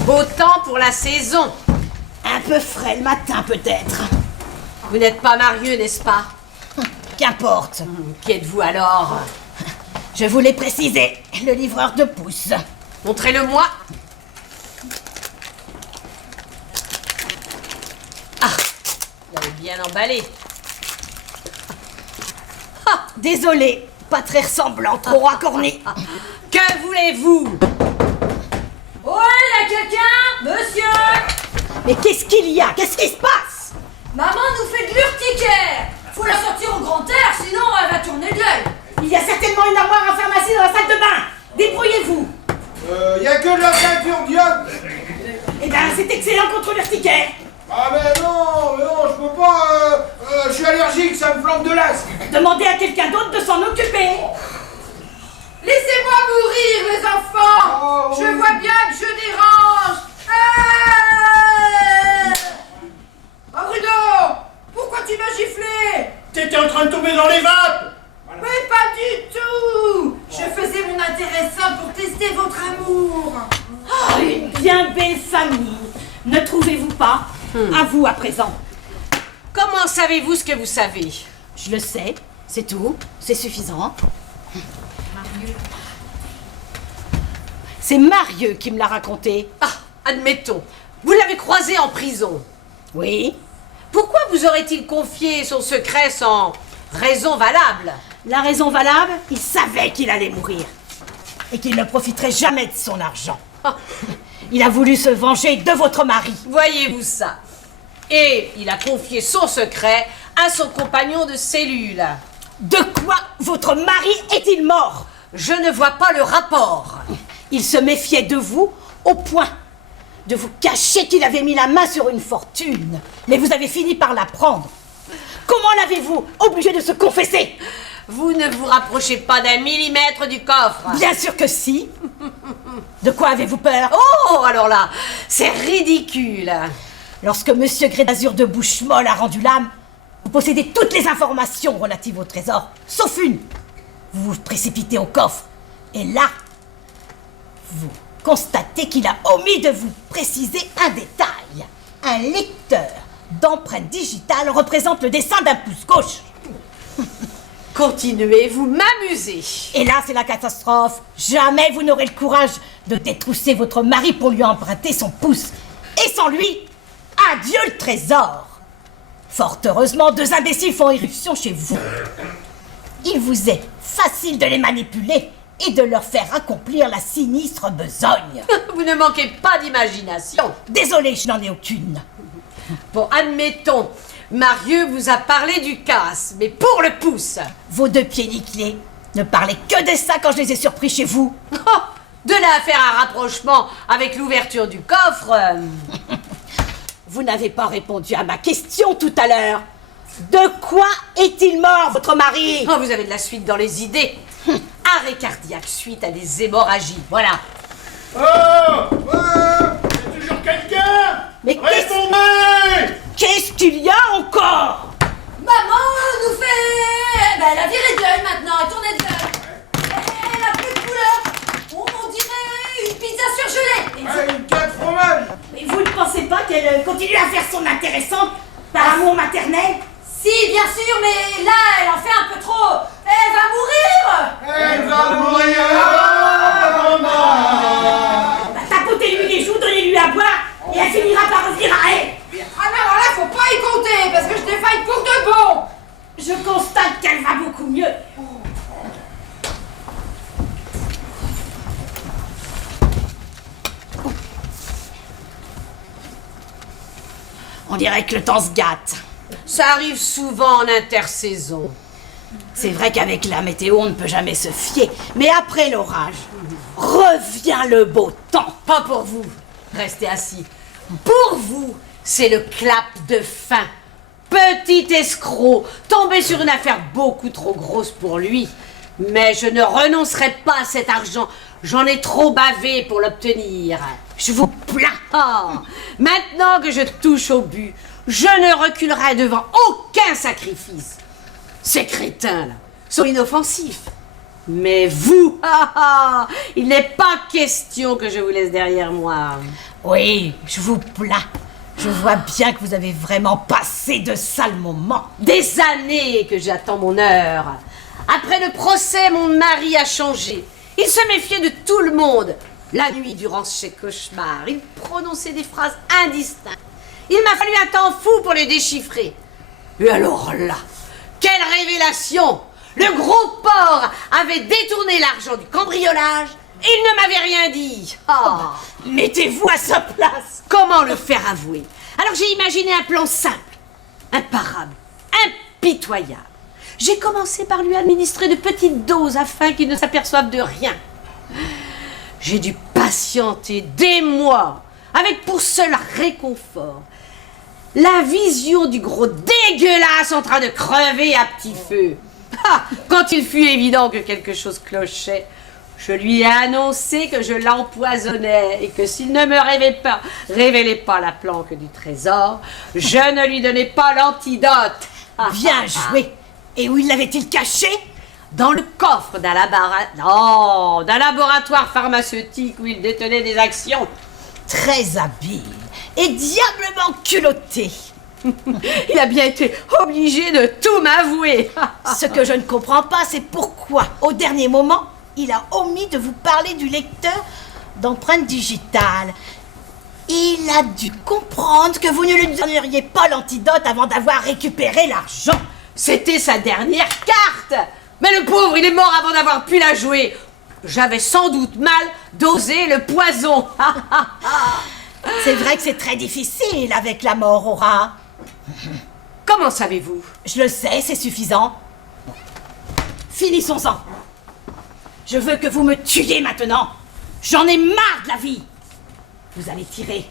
Beau temps pour la saison. Un peu frais le matin peut-être. Vous n'êtes pas marieux, n'est-ce pas? Qu'importe. Qui êtes-vous alors? Je vous l'ai précisé, le livreur de pouces. Montrez-le-moi. Ah, C'est bien emballé. Désolé, pas très ressemblant, trop racorni. Que voulez-vous? Oh, y a quelqu'un? Monsieur! Mais qu'est-ce qu'il y a? Qu'est-ce qui se passe? Maman nous fait de l'urticaire! Faut la sortir au grand air, sinon elle va tourner de l'œil. Il y a certainement une armoire à pharmacie dans la salle de bain. Débrouillez-vous. Y a que de la ceinture d'iode. Eh ben, c'est excellent contre l'urticaire. Ah mais non, je peux pas, je suis allergique, ça me flambe de l'as. Demandez à quelqu'un d'autre de s'en occuper. Laissez-moi mourir, les enfants. Oh, Je oui. vois bien que je dérange. Oh Bruno, pourquoi tu m'as giflé? T'étais en train de tomber dans les vapes. Mais pas du tout. Je faisais mon intéressant pour tester votre amour. Oh, une bien belle famille. Ne trouvez-vous pas? À vous à présent. Comment savez-vous ce que vous savez? Je le sais, c'est tout, c'est suffisant. C'est Marieux qui me l'a raconté. Ah, admettons. Vous l'avez croisé en prison. Oui. Pourquoi vous aurait-il confié son secret sans raison valable? La raison valable, il savait qu'il allait mourir. Et qu'il ne profiterait jamais de son argent. Il a voulu se venger de votre mari. Voyez-vous ça? Et il a confié son secret à son compagnon de cellule. De quoi votre mari est-il mort? Je ne vois pas le rapport. Il se méfiait de vous au point de vous cacher qu'il avait mis la main sur une fortune. Mais vous avez fini par la prendre. Comment l'avez-vous obligé de se confesser? Vous ne vous rapprochez pas d'un millimètre du coffre. Bien sûr que si. De quoi avez-vous peur? Oh, alors là, c'est ridicule. Lorsque Monsieur Gré d'Azur de Bouche-Molle a rendu l'âme, vous possédez toutes les informations relatives au trésor, sauf une. Vous vous précipitez au coffre. Et là, vous constatez qu'il a omis de vous préciser un détail. Un lecteur d'empreintes digitales représente le dessin d'un pouce gauche. Continuez, vous m'amusez. Et là, c'est la catastrophe. Jamais vous n'aurez le courage de détrousser votre mari pour lui emprunter son pouce. Et sans lui, adieu le trésor. Fort heureusement, deux imbéciles font irruption chez vous. Il vous est facile de les manipuler et de leur faire accomplir la sinistre besogne. Vous ne manquez pas d'imagination. Désolé, je n'en ai aucune. Bon, admettons. Marieux vous a parlé du casse, mais pour le pouce. Vos deux pieds nickelés ne parlaient que de ça quand je les ai surpris chez vous. Oh, de là à faire un rapprochement avec l'ouverture du coffre. Vous n'avez pas répondu à ma question tout à l'heure. De quoi est-il mort, votre mari? Oh, vous avez de la suite dans les idées. Arrêt cardiaque suite à des hémorragies. Voilà. Oh, c'est toujours quelqu'un. Mais Répondez. qu'est-ce qu'il y a encore? Maman nous fait... Ben, elle a viré de l'œil maintenant, elle tournait de l'œil. Elle a plus de couleur. On dirait une pizza surgelée. Ah, une queue de fromage. Mais vous ne pensez pas qu'elle continue à faire son intéressante par amour maternel? Si, bien sûr, mais là, elle en fait un peu trop. Elle va mourir. Elle va mourir. Bah, tapotez-lui les joues, donnez-lui à boire, et elle finira par revenir à elle. Ah mais alors là, faut pas y compter, parce que je défaille pour de bon. Je constate qu'elle va beaucoup mieux. On dirait que le temps se gâte. Ça arrive souvent en intersaison. C'est vrai qu'avec la météo, on ne peut jamais se fier. Mais après l'orage, revient le beau temps. Pas pour vous. Restez assis. Pour vous, c'est le clap de fin. Petit escroc, tombé sur une affaire beaucoup trop grosse pour lui. Mais je ne renoncerai pas à cet argent. J'en ai trop bavé pour l'obtenir. Je vous plains. Oh, maintenant que je touche au but, je ne reculerai devant aucun sacrifice. Ces crétins-là sont inoffensifs. Mais vous, il n'est pas question que je vous laisse derrière moi. Oui, je vous plains. Je vois bien que vous avez vraiment passé de sales moments. Des années que j'attends mon heure. Après le procès, mon mari a changé. Il se méfiait de tout le monde. La nuit, durant ses cauchemars, il prononçait des phrases indistinctes. Il m'a fallu un temps fou pour les déchiffrer. Et alors là, quelle révélation! Le gros porc avait détourné l'argent du cambriolage et il ne m'avait rien dit. Ah. Mettez-vous à sa place. Comment le faire avouer? Alors j'ai imaginé un plan simple, imparable, impitoyable. J'ai commencé par lui administrer de petites doses afin qu'il ne s'aperçoive de rien. J'ai dû patienter des mois, avec pour seul réconfort la vision du gros dégueulasse en train de crever à petit feu. Ah, quand il fut évident que quelque chose clochait, je lui ai annoncé que je l'empoisonnais et que s'il ne me révélait pas la planque du trésor, je ne lui donnais pas l'antidote. Bien joué. Et où il l'avait-il caché? Dans le coffre d'un laboratoire pharmaceutique où il détenait des actions. Très habile et diablement culotté. Il a bien été obligé de tout m'avouer. Ce que je ne comprends pas, c'est pourquoi, au dernier moment, il a omis de vous parler du lecteur d'empreintes digitales. Il a dû comprendre que vous ne lui donneriez pas l'antidote avant d'avoir récupéré l'argent. C'était sa dernière carte. Mais le pauvre, il est mort avant d'avoir pu la jouer. J'avais sans doute mal dosé le poison. C'est vrai que c'est très difficile avec la mort au rat. Comment savez-vous? Je le sais, c'est suffisant. Finissons-en. Je veux que vous me tuiez maintenant. J'en ai marre de la vie. Vous allez tirer.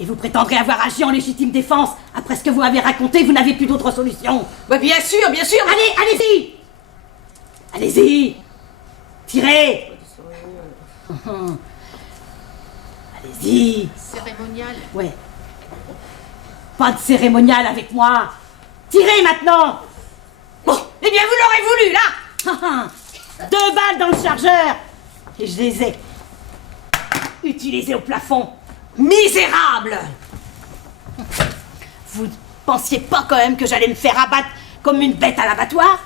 Et vous prétendrez avoir agi en légitime défense. Après ce que vous m'avez raconté, vous n'avez plus d'autre solution. Bah bien sûr, bien sûr. Allez-y. Allez-y. Tirez. Allez-y. Cérémonial. Ouais. Pas de cérémonial avec moi. Tirez maintenant. Bon, eh bien vous l'aurez voulu, là. 2 balles dans le chargeur. Et je les ai utilisées au plafond. Misérable. Vous ne pensiez pas quand même que j'allais me faire abattre comme une bête à l'abattoir?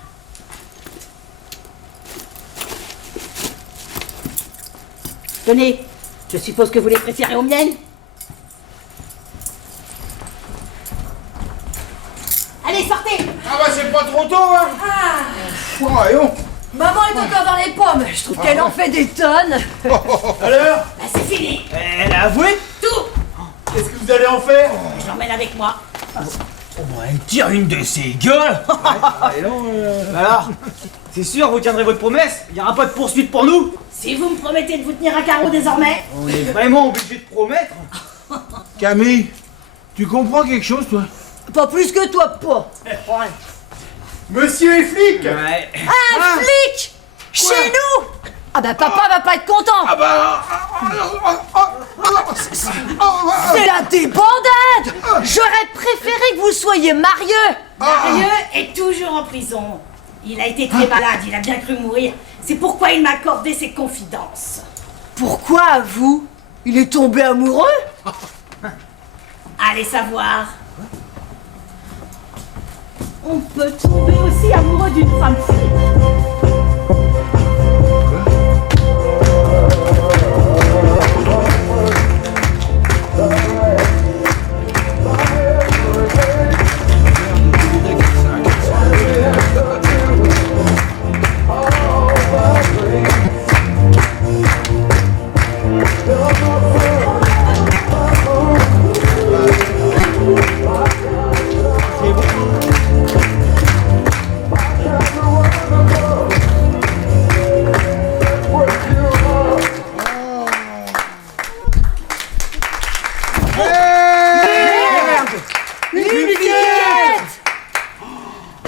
Tenez, je suppose que vous les préférez aux miennes. Allez, sortez. Ah bah c'est pas trop tôt, hein. Voyons. Maman est encore dans les pommes. Je trouve qu'elle en fait des tonnes. Alors, Bah, c'est fini. elle a avoué? Tout. Qu'est-ce que vous allez en faire? Je l'emmène avec moi. Elle tire une de ses gueules. Alors, c'est sûr, vous tiendrez votre promesse? Il n'y aura pas de poursuite pour nous? Si vous me promettez de vous tenir à carreau désormais. On est vraiment obligé de promettre? Camille, tu comprends quelque chose, toi? Pas plus que toi, pas. Monsieur est flic! Ouais. Un flic chez nous. Ah bah papa va pas être content. C'est la débandade. J'aurais préféré que vous soyez Marieux. Marieux est toujours en prison. Il a été très malade, il a bien cru mourir. C'est pourquoi il m'a accordé ses confidences. Pourquoi vous? Il est tombé amoureux? Allez savoir. On peut tomber aussi amoureux d'une femme fille.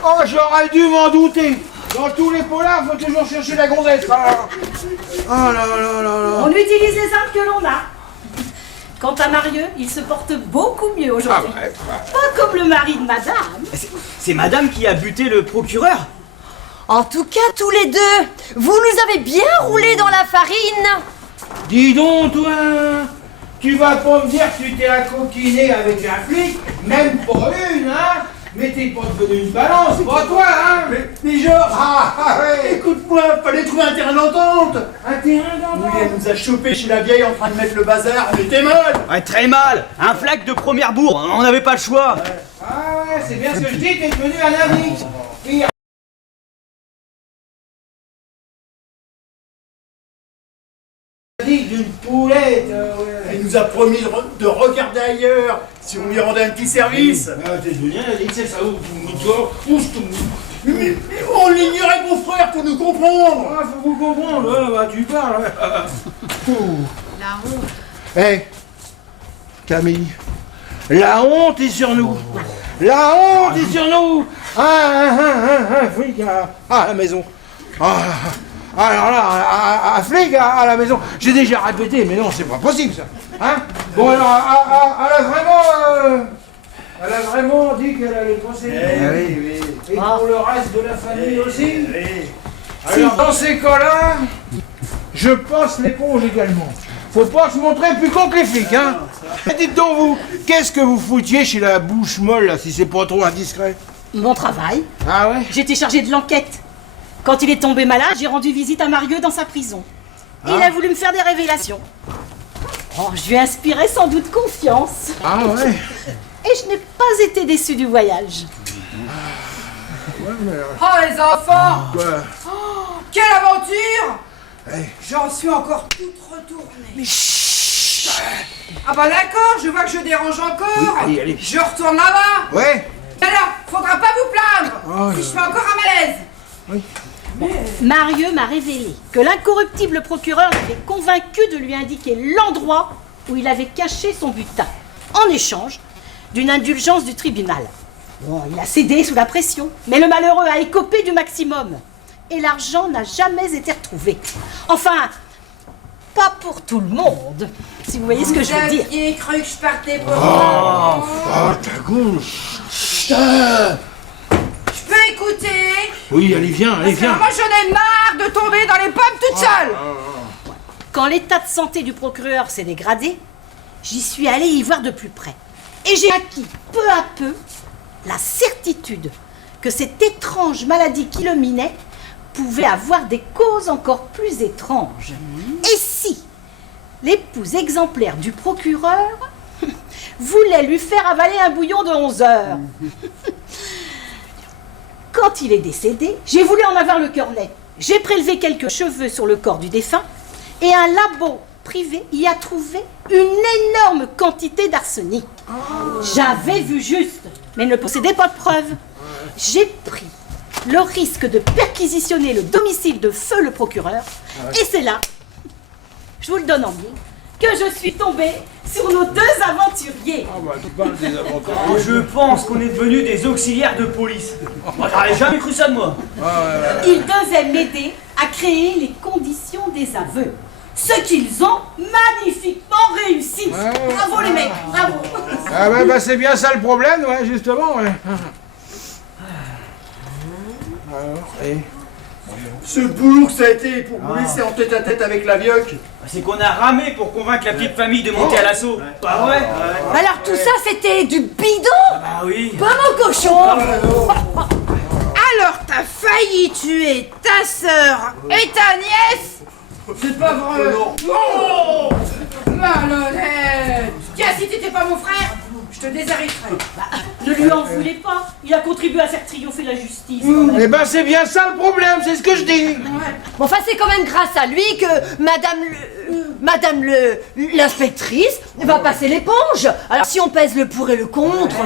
Oh, j'aurais dû m'en douter. Dans tous les polars, faut toujours chercher la gonzesse. Oh là là là là. On utilise les armes que l'on a. Quant à Marieux, il se porte beaucoup mieux aujourd'hui. Pas comme le mari de madame. C'est madame qui a buté le procureur? En tout cas, tous les deux, vous nous avez bien roulé dans la farine. Dis donc, toi, tu vas pas me dire que tu t'es accoquiné avec un flic, même pas une, hein? Mais t'es pas devenu une balance, c'est pas toi, hein? Mais Georges, Ah ouais! écoute-moi, fallait trouver un terrain d'entente. Un terrain d'entente! Oui, elle nous a chopé chez la vieille en train de mettre le bazar, on était mal. Ouais, très mal. Un flag de première bourre, on n'avait pas le choix. Ah ouais, c'est bien ce que je dis, t'es devenu un ami! Pire d'une poulette! Elle nous a promis de regarder ailleurs si on lui rendait un petit service. Ah, t'es devenu un addict, c'est ça, où Mais on l'ignorait, mon frère, pour nous comprendre. Ah, faut vous comprendre, là, bah, tu parles. La honte. Hé, Camille, la honte est sur nous. La honte est sur nous. Un flic à la maison. Alors là, un flic à la maison. J'ai déjà répété, mais non, c'est pas possible ça. Hein? Bon alors, elle a vraiment dit qu'elle allait procéder. Oui. Et pour le reste de la famille aussi. Alors dans ces cas-là, je passe l'éponge également. Faut pas se montrer plus con que les flics, hein. Dites donc vous, qu'est-ce que vous foutiez chez la bouche molle là, si c'est pas trop indiscret? Mon travail. Ah ouais? J'étais chargée de l'enquête. Quand il est tombé malade, j'ai rendu visite à Marieux dans sa prison. Il a voulu me faire des révélations. Oh, je lui ai inspiré sans doute confiance. Ah ouais? Et je n'ai pas été déçue du voyage. Oh les enfants! Quoi? Oh, quelle aventure! J'en suis encore toute retournée. Mais chut! Ah bah d'accord, je vois que je dérange encore. Oui, allez. Je retourne là-bas. Ouais? Alors, faudra pas vous plaindre si je fais encore un malaise. Marieux m'a révélé que l'incorruptible procureur l'avait convaincu de lui indiquer l'endroit où il avait caché son butin, en échange d'une indulgence du tribunal. Bon, il a cédé sous la pression, mais le malheureux a écopé du maximum. Et l'argent n'a jamais été retrouvé. Enfin, pas pour tout le monde, si vous voyez ce que je veux dire. Vous aviez cru que je partais pour Ta gauche. Putain. Je peux écouter? Oui, allez, viens, Parce que moi j'en ai marre de tomber dans les pommes toute seule. Quand l'état de santé du procureur s'est dégradé, j'y suis allée y voir de plus près. Et j'ai acquis peu à peu la certitude que cette étrange maladie qui le minait pouvait avoir des causes encore plus étranges. Et si l'épouse exemplaire du procureur voulait lui faire avaler un bouillon de 11 heures. Quand il est décédé, j'ai voulu en avoir le cœur net. J'ai prélevé quelques cheveux sur le corps du défunt et un labo privé y a trouvé une énorme quantité d'arsenic. J'avais vu juste, mais ne possédais pas de preuves. J'ai pris le risque de perquisitionner le domicile de feu le procureur et c'est là, je vous le donne en mille, que je suis tombée sur nos deux aventuriers. Ah bah tu parles des aventuriers. Je pense qu'on est devenus des auxiliaires de police. Moi, j'aurais jamais cru ça de moi. Ils devaient m'aider à créer les conditions des aveux. Ce qu'ils ont magnifiquement réussi. Bravo les mecs, bravo. Ah ouais, bah c'est bien ça le problème, ouais, justement, ouais. Alors, et... Ce boulot que ça a été pour vous laisser en tête à tête avec la vioque. C'est qu'on a ramé pour convaincre la petite famille de monter à l'assaut. Bah ouais. Alors tout ça c'était du bidon. Bah oui. Comme un cochon. Alors t'as failli tuer ta sœur et ta nièce? C'est pas vrai. Oh, malhonnête. Tiens, si t'étais pas mon frère, je te déshériterais. Ne lui en voulez pas. Il a contribué à faire triompher la justice. Eh ben c'est bien ça le problème, c'est ce que je dis. Bon, enfin, c'est quand même grâce à lui que Madame l'inspectrice va passer l'éponge. Alors, si on pèse le pour et le contre...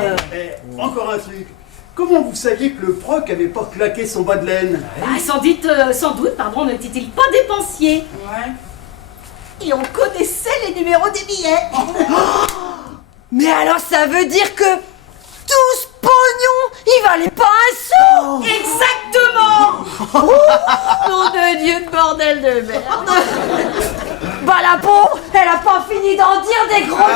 Encore un truc. Comment vous saviez que le proc avait pas claqué son bas de laine? sans doute, pardon, n'était-il pas dépensier. Ouais. Et on connaissait les numéros des billets. Mais alors, ça veut dire que tout ce pognon, il valait pas un sou. Exactement. Nom de Dieu, de bordel de merde. Bah la pauvre, elle a pas fini d'en dire des gros mots.